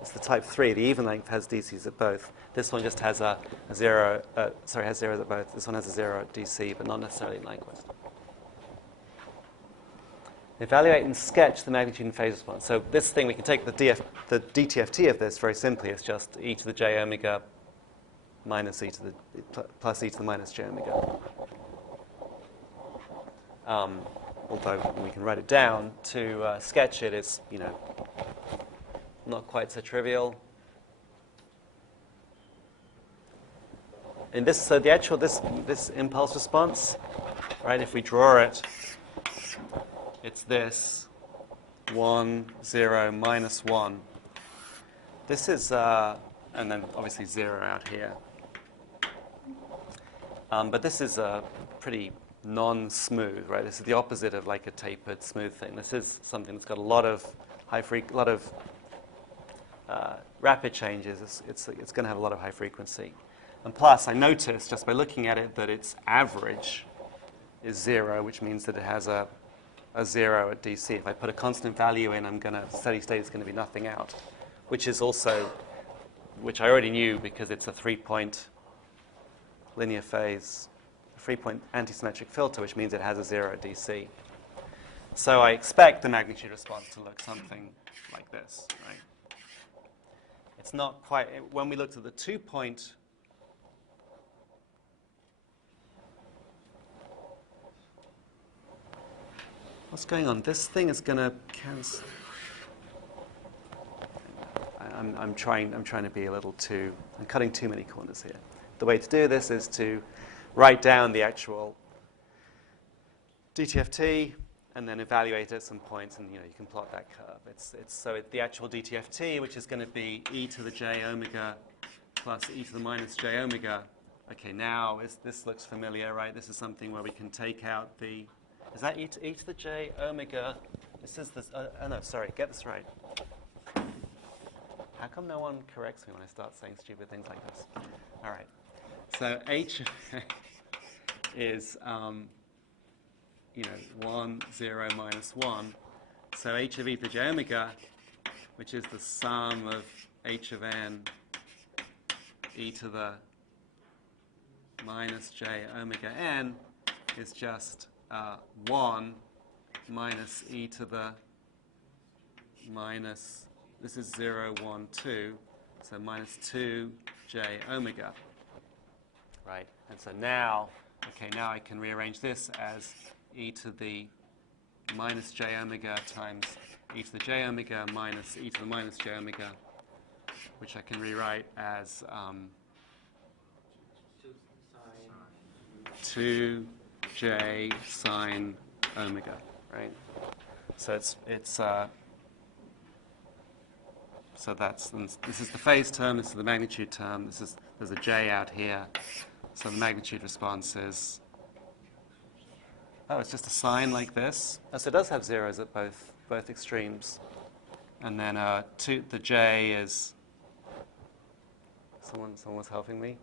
it's the type 3. The even length has DCs at both. This one just has has zeros at both. This one has a zero at DC, but not necessarily at Nyquist. Evaluate and sketch the magnitude and phase response. So this thing, we can take the DTFT of this very simply. It's just e to the j omega minus e to the plus e to the minus j omega. Although we can write it down, to sketch it is, not quite so trivial. And so the actual this impulse response, right? If we draw it, it's this 1, 0, minus 1. This is, and then obviously 0 out here. But this is pretty non-smooth, right? This is the opposite of like a tapered smooth thing. This is something that's got a lot of rapid changes. It's going to have a lot of high frequency. And plus, I noticed just by looking at it that its average is 0, which means that it has a 0 at DC. If I put a constant value in, steady state is going to be nothing out, which is also, which I already knew because it's a 3-point linear phase, a 3-point antisymmetric filter, which means it has a 0 at DC. So I expect the magnitude response to look something like this, right? It's not quite, when we looked at the 2-point, what's going on? This thing is going to cancel. I'm trying to be a little I'm cutting too many corners here. The way to do this is to write down the actual DTFT and then evaluate at some points, and you can plot that curve. So the actual DTFT, which is going to be e to the j omega plus e to the minus j omega. Okay, now this looks familiar, right? This is something where we can take out the. Is that e to the j omega? This is this. Oh no, sorry. Get this right. How come no one corrects me when I start saying stupid things like this? All right. So h is 1, 0, minus 1. So h of e to the j omega, which is the sum of h of n e to the minus j omega n, is just 1 minus e to the minus, this is 0, 1, 2, so minus 2 j omega. Right, and so now I can rearrange this as e to the minus j omega times e to the j omega minus e to the minus j omega, which I can rewrite as 2j sine omega, right? So so this is the phase term, this is the magnitude term, there's a j out here, so the magnitude response is, it's just a sign like this. Oh, so it does have zeros at both extremes, and then the j is, someone's helping me.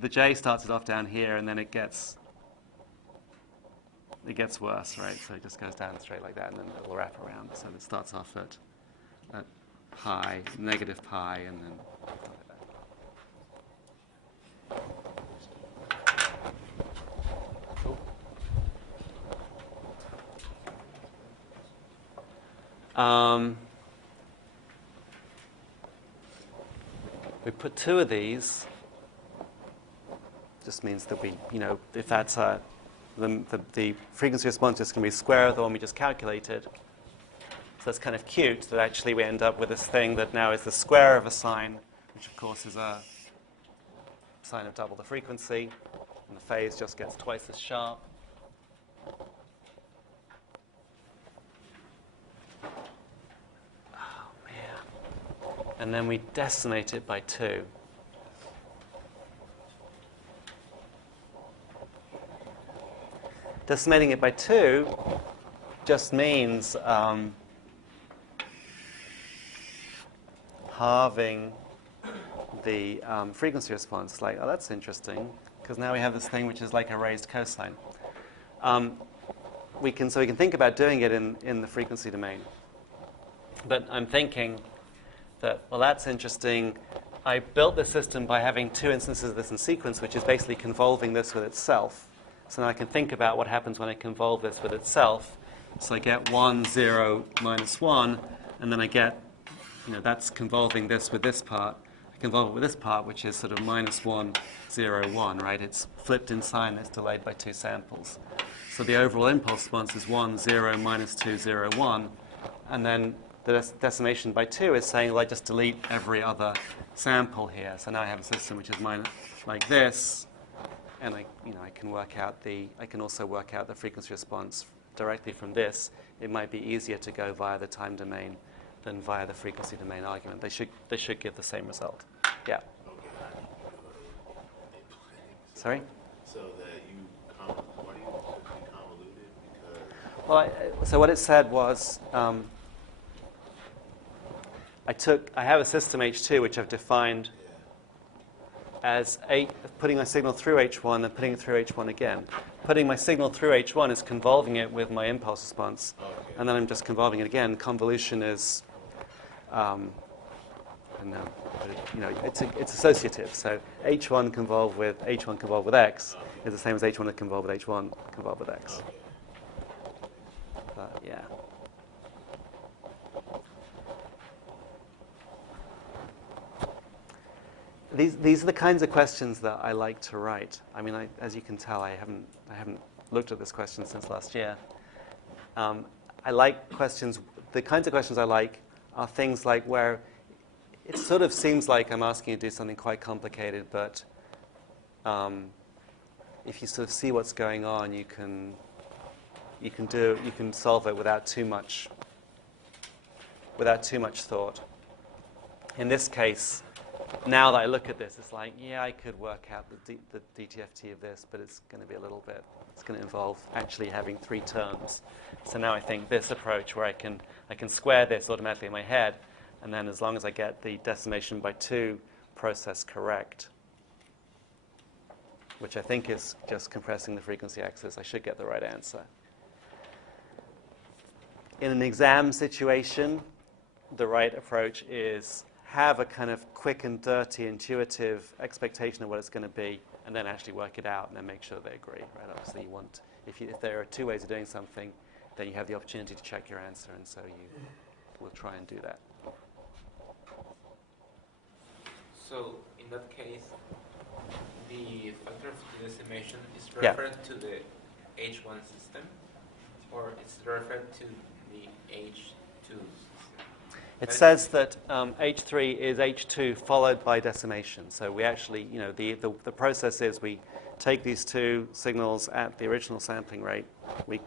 The j starts it off down here, and then it gets worse, right? So it just goes down straight like that, and then it will wrap around. So it starts off at pi, negative pi, and then we put 2 of these. Just means that we, if that's the frequency response is going to be square of the one we just calculated. So that's kind of cute that actually we end up with this thing that now is the square of a sine, which of course is a sine of double the frequency, and the phase just gets twice as sharp. Oh, man. And then we decimate it by 2. Decimating it by 2 just means halving the frequency response. Like, oh, that's interesting, because now we have this thing which is like a raised cosine. So we can think about doing it in the frequency domain. But I'm thinking that, well, that's interesting. I built this system by having 2 instances of this in sequence, which is basically convolving this with itself. So now I can think about what happens when I convolve this with itself. So I get 1, 0, minus 1, and then I get, that's convolving this with this part. I convolve it with this part, which is sort of minus 1, 0, 1, right? It's flipped in sign, it's delayed by 2 samples. So the overall impulse response is 1, 0, minus 2, 0, 1. And then the decimation by 2 is saying, well, I just delete every other sample here. So now I have a system which is like this. And I can also work out the frequency response directly from this. It might be easier to go via the time domain than via the frequency domain argument. They should give the same result. Yeah. Sorry? So that why do you be convoluted? Because Well, so what it said was, I have a system H2 which I've defined as putting my signal through H1 and putting it through H1 again. Putting my signal through H1 is convolving it with my impulse response, and then I'm just convolving it again. Convolution is, I don't know, but it's associative. So H1 convolved with X is the same as H1 convolved with H1 convolved with X. But yeah. These are the kinds of questions that I like to write. I mean, as you can tell, I haven't looked at this question since last year. I like questions. The kinds of questions I like are things like where it sort of seems like I'm asking you to do something quite complicated, but if you sort of see what's going on, you can solve it without too much thought. In this case, now that I look at this, it's like, yeah, I could work out the DTFT of this, but it's going to be it's going to involve actually having 3 terms. So now I think this approach where I can square this automatically in my head, and then as long as I get the decimation by 2 process correct, which I think is just compressing the frequency axis, I should get the right answer. In an exam situation, the right approach is have a kind of quick and dirty, intuitive expectation of what it's going to be, and then actually work it out and then make sure they agree. Right? Obviously, if there are 2 ways of doing something, then you have the opportunity to check your answer, and so you will try and do that. So in that case, the factor of the decimation is referred to the H1 system, or it's referred to the H2 system? It says that H3 is H2 followed by decimation. So we actually, the process is we take these 2 signals at the original sampling rate. We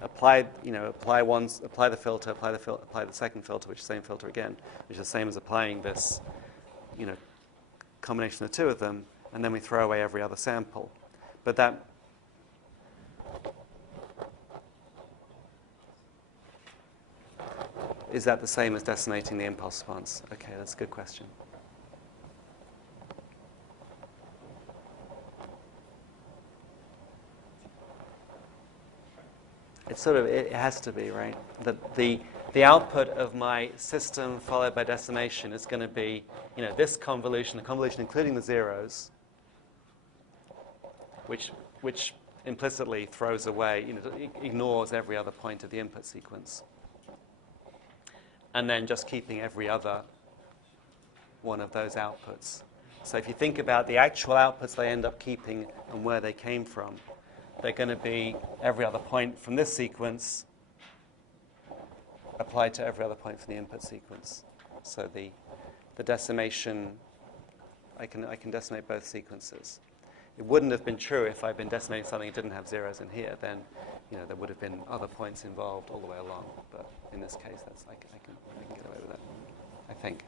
apply the filter, apply the second filter, which is the same filter again, which is the same as applying this, combination of 2 of them, and then we throw away every other sample. But that is that the same as decimating the impulse response? Okay, that's a good question. It has to be, right? The the output of my system followed by decimation is going to be, this convolution, the convolution including the zeros, which implicitly throws away, ignores every other point of the input sequence. And then just keeping every other one of those outputs. So if you think about the actual outputs they end up keeping and where they came from, they're going to be every other point from this sequence applied to every other point from the input sequence. So the decimation, I can decimate both sequences. It wouldn't have been true if I'd been decimating something that didn't have zeros in here. Then, there would have been other points involved all the way along. But in this case, I can get away with that, I think.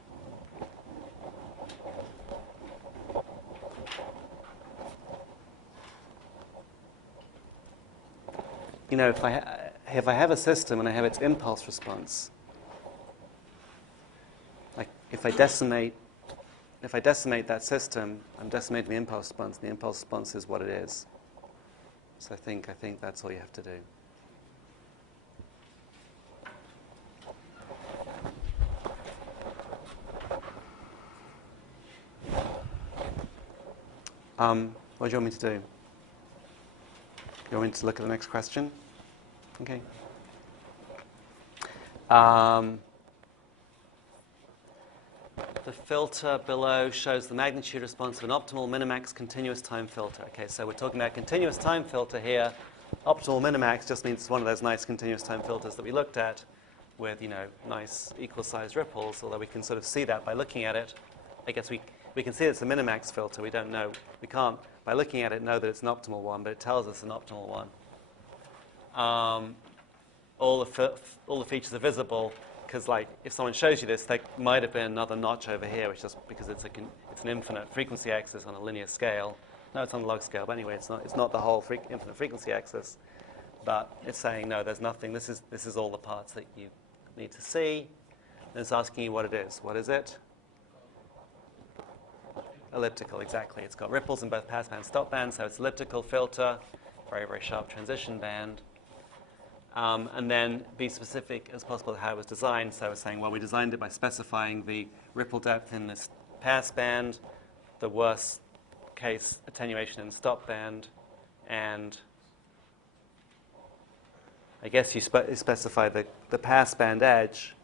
If I have a system and I have its impulse response, like if I decimate that system, I'm decimating the impulse response. The impulse response is what it is. So I think that's all you have to do. What do you want me to do? You want me to look at the next question? Okay. The filter below shows the magnitude response of an optimal minimax continuous time filter. Okay, so we're talking about continuous time filter here. Optimal minimax just means it's one of those nice continuous time filters that we looked at with, nice equal-sized ripples, although we can sort of see that by looking at it. I guess we can see it's a minimax filter. We can't, by looking at it, know that it's an optimal one, but it tells us an optimal one. All the features are visible, because if someone shows you this, there might have been another notch over here, which is because it's an infinite frequency axis on a linear scale. No, it's on a log scale, but anyway, it's not the whole infinite frequency axis. But it's saying, no, there's nothing. This is all the parts that you need to see. And it's asking you what it is. What is it? Elliptical, exactly. It's got ripples in both pass band and stop band, so it's elliptical filter, very, very sharp transition band. And then be specific as possible how it was designed. So I was saying, well, we designed it by specifying the ripple depth in this pass band, the worst case attenuation in stop band, and I guess you specify the pass band edge,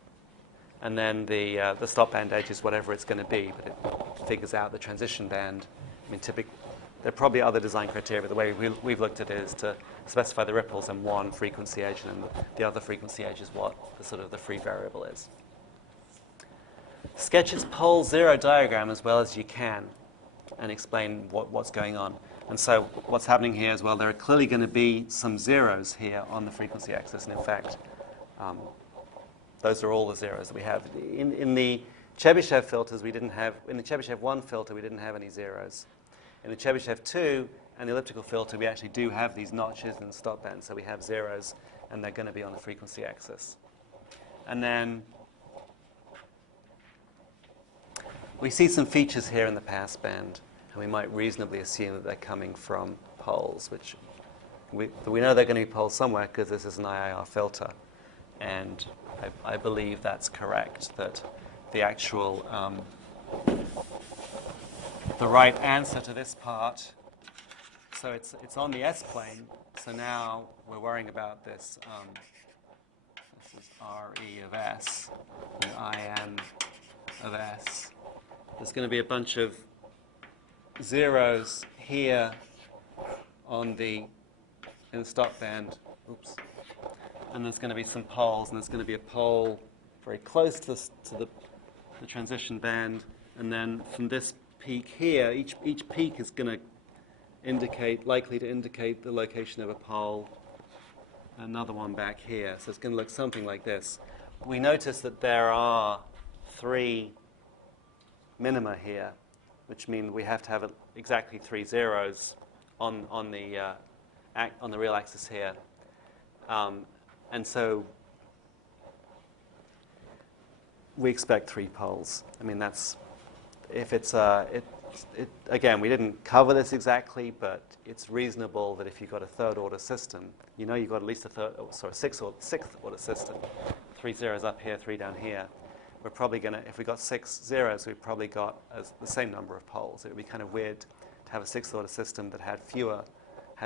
and then the stop band edge is whatever it's going to be, but it figures out the transition band. I mean, typically, there are probably other design criteria, but the way we've looked at it is to specify the ripples and one frequency edge, and the other frequency edge is what the free variable is. Sketch its pole zero diagram as well as you can and explain what's going on. And so what's happening here as well, there are clearly going to be some zeros here on the frequency axis, and in fact, those are all the zeros that we have. In the Chebyshev filters, in the Chebyshev 1 filter, we didn't have any zeros. In the Chebyshev 2 and the elliptical filter, we actually do have these notches in the stop band, so we have zeros, and they're going to be on the frequency axis. And then we see some features here in the pass band, and we might reasonably assume that they're coming from poles, which we know they're going to be poles somewhere because this is an IIR filter. And I believe that's correct, that the actual, the right answer to this part, so it's on the S-plane, so now we're worrying about this. This is RE of S and IM of S. There's going to be a bunch of zeros here in the stop band. Oops. And there's going to be some poles, and there's going to be a pole very close to the transition band, and then from this peak here, each peak is going to likely to indicate the location of a pole. Another one back here, so it's going to look something like this. We notice that there are 3 minima here, which means we have to have exactly 3 zeros on the real axis here. And so we expect 3 poles. I mean, that's, if it's, again, we didn't cover this exactly, but it's reasonable that if you've got a 3rd order system, you've got at least a 6th order system. 3 zeros up here, 3 down here, we're probably going to, if we got 6 zeros, we've probably got the same number of poles. It would be kind of weird to have a sixth-order system that had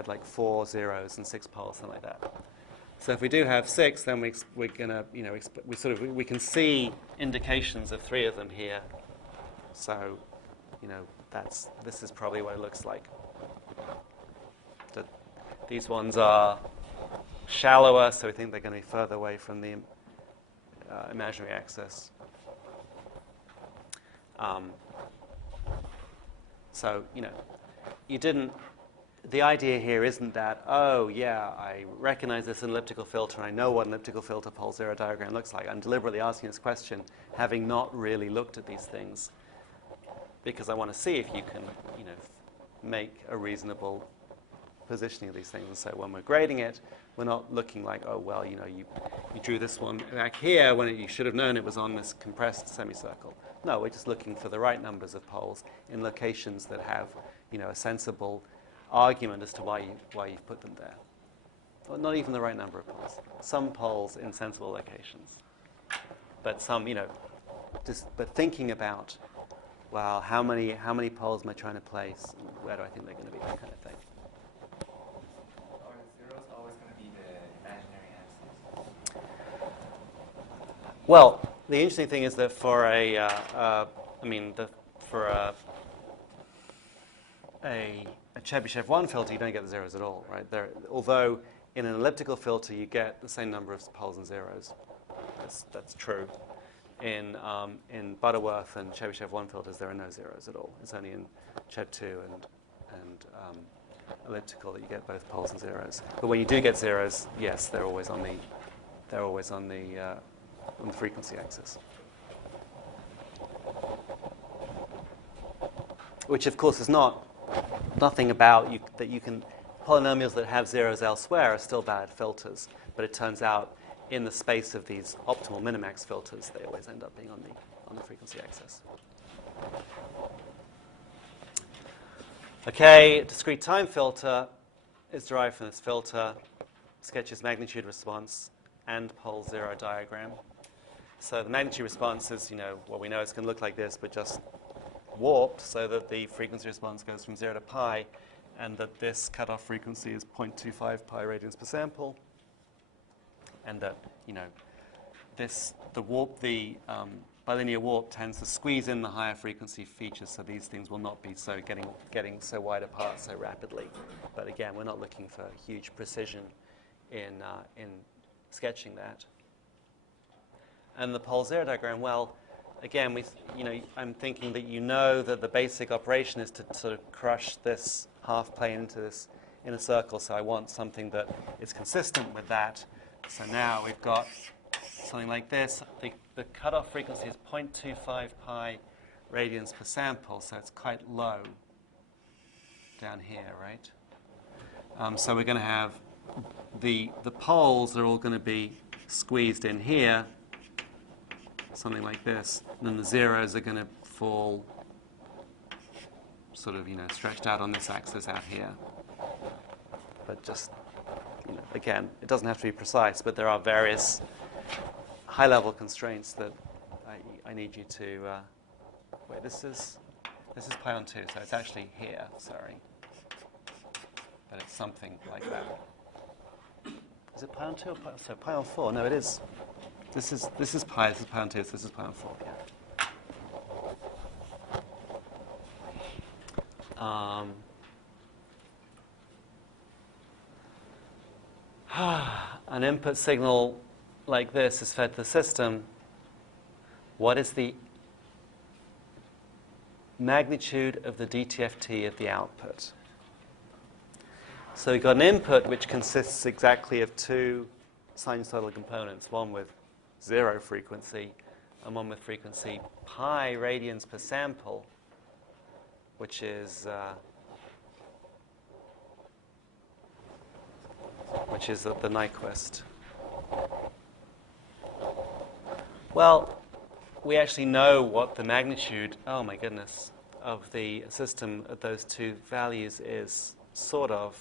like 4 zeros and 6 poles, something like that. So if we do have 6, then we're going to, we can see indications of 3 of them here. So, this is probably what it looks like. These ones are shallower, so we think they're going to be further away from the imaginary axis. So, the idea here isn't that, oh, yeah, I recognize this elliptical filter, and I know what an elliptical filter pole zero diagram looks like. I'm deliberately asking this question, having not really looked at these things, because I want to see if you can, make a reasonable positioning of these things. And so when we're grading it, we're not looking like, oh, well, you drew this one back here when you should have known it was on this compressed semicircle. No, we're just looking for the right numbers of poles in locations that have, a sensible argument as to why you've put them there. Well, not even the right number of poles. Some poles in sensible locations. But but thinking about, well, how many poles am I trying to place? Where do I think they're going to be? That kind of thing. Are the zeros always going to be the imaginary axis? Well, the interesting thing is that for a Chebyshev 1 filter, you don't get the zeros at all, right? Although in an elliptical filter, you get the same number of poles and zeros. That's true. In Butterworth and Chebyshev 1 filters, there are no zeros at all. It's only in Cheb 2 and elliptical that you get both poles and zeros. But when you do get zeros, yes, they're always on the frequency axis. Which, of course, is nothing about that you can. Polynomials that have zeros elsewhere are still bad filters, but it turns out in the space of these optimal minimax filters, they always end up being on the frequency axis. Okay, discrete time filter is derived from this filter, sketches magnitude response and pole zero diagram. So the magnitude response is, what we know it's going to look like this, but just warped so that the frequency response goes from 0 to pi, and that this cutoff frequency is 0.25 pi radians per sample, and that the bilinear warp tends to squeeze in the higher frequency features, so these things will not be so getting so wide apart so rapidly. But again, we're not looking for huge precision in sketching that. And the pole zero diagram, well, again, I'm thinking that that the basic operation is to sort of crush this half plane into this inner circle. So I want something that is consistent with that. So now we've got something like this. The cutoff frequency is 0.25 pi radians per sample, so it's quite low down here, right? So we're going to have the poles are all going to be squeezed in here, something like this, and then the zeros are going to fall sort of, stretched out on this axis out here. But just, again, it doesn't have to be precise, but there are various high-level constraints that I need you to, wait, this is pi on 2, so it's actually here, sorry. But it's something like that. Is it pi on 2 or pi? So pi on 4, no, it is. This is pi on 2, so this is pi on 4, yeah. An input signal like this is fed to the system. What is the magnitude of the DTFT of the output? So we've got an input which consists exactly of two sinusoidal components, one with 0 frequency and one with frequency pi radians per sample, which is the Nyquist. Well, we actually know what the magnitude, oh my goodness, of the system of those two values is, sort of.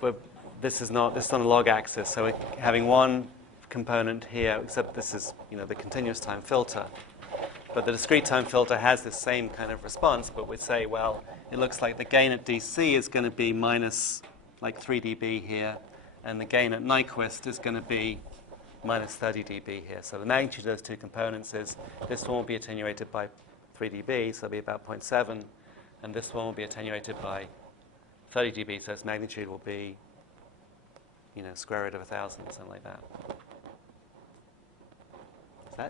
but this is on a log axis, so we're having one component here, except this is, the continuous time filter. But the discrete time filter has this same kind of response, but we'd say, well, it looks like the gain at DC is going to be minus like 3 dB here, and the gain at Nyquist is going to be minus 30 dB here. So the magnitude of those two components is this one will be attenuated by 3 dB, so it'll be about 0.7, and this one will be attenuated by 30 dB, so its magnitude will be, square root of 1,000 or something like that.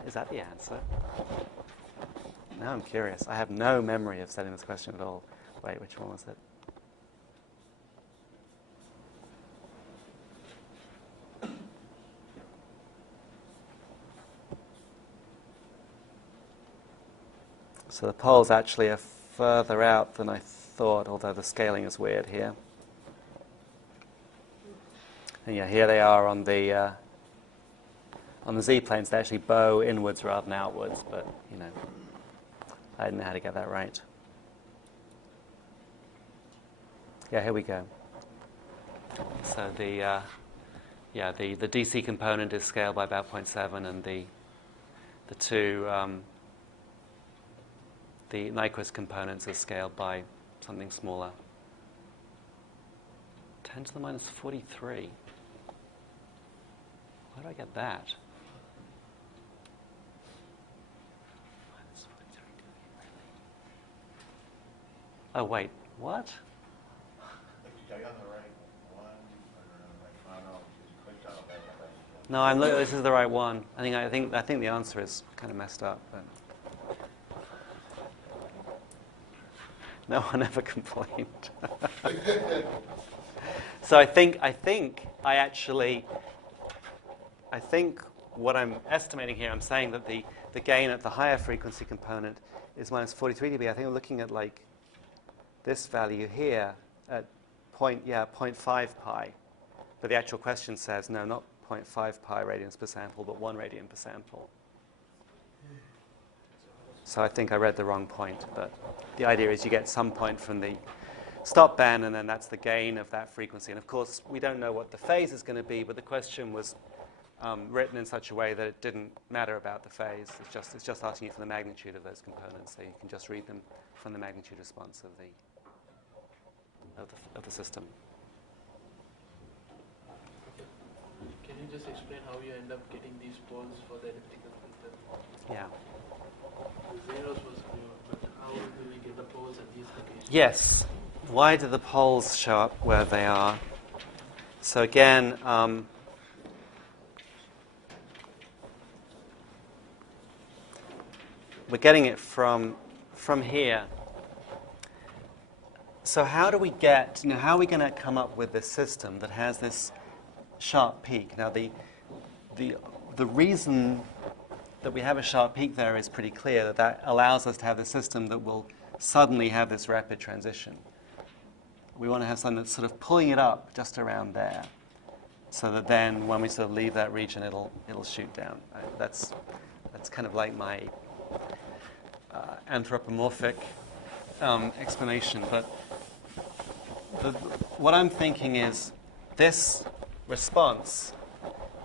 Is that the answer? Now I'm curious. I have no memory of setting this question at all. Wait, which one was it? So the poles actually are further out than I thought, although the scaling is weird here. And yeah, here they are on the z-planes. They actually bow inwards rather than outwards, but, I didn't know how to get that right. Yeah, here we go. So the DC component is scaled by about 0.7, and the Nyquist components are scaled by something smaller. 10 to the minus 43. Where do I get that? Oh, wait, what? Are you on the right one? Or no, you clicked on that. No, this is the right one. I think the answer is kind of messed up, but no one ever complained. So I think what I'm estimating here, I'm saying that the gain at the higher frequency component is minus 43 dB. I think we're looking at like this value here at 0.5 pi. But the actual question says, no, not 0.5 pi radians per sample, but 1 radian per sample. So I think I read the wrong point, but the idea is you get some point from the stop band, and then that's the gain of that frequency. And of course, we don't know what the phase is going to be, but the question was written in such a way that it didn't matter about the phase. It's just asking you for the magnitude of those components, so you can just read them from the magnitude response of the system. Can you just explain how you end up getting these poles for the elliptical filter? Yeah. The zeros was clear, but how do we get the poles at these locations? Yes. Why do the poles show up where they are? So again, we're getting it from here. So how do we get, how are we going to come up with this system that has this sharp peak? Now, the reason that we have a sharp peak there is pretty clear, that allows us to have a system that will suddenly have this rapid transition. We want to have something that's sort of pulling it up just around there, so that then when we sort of leave that region, it'll shoot down. That's kind of like my anthropomorphic explanation. But what I'm thinking is this response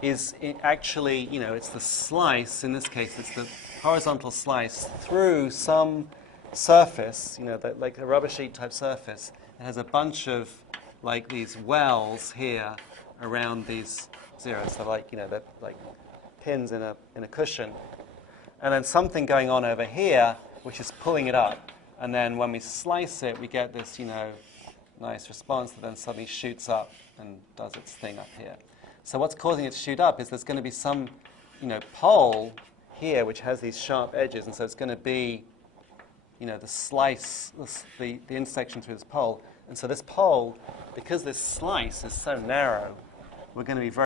is actually, it's the slice, in this case, it's the horizontal slice through some surface, like a rubber sheet type surface. It has a bunch of like these wells here around these zeros, so like, they're like pins in a cushion. And then something going on over here, which is pulling it up. And then when we slice it, we get this, nice response that then suddenly shoots up and does its thing up here. So what's causing it to shoot up is there's going to be some, pole here which has these sharp edges, and so it's going to be, the slice, the intersection through this pole. And so this pole, because this slice is so narrow, we're going to be very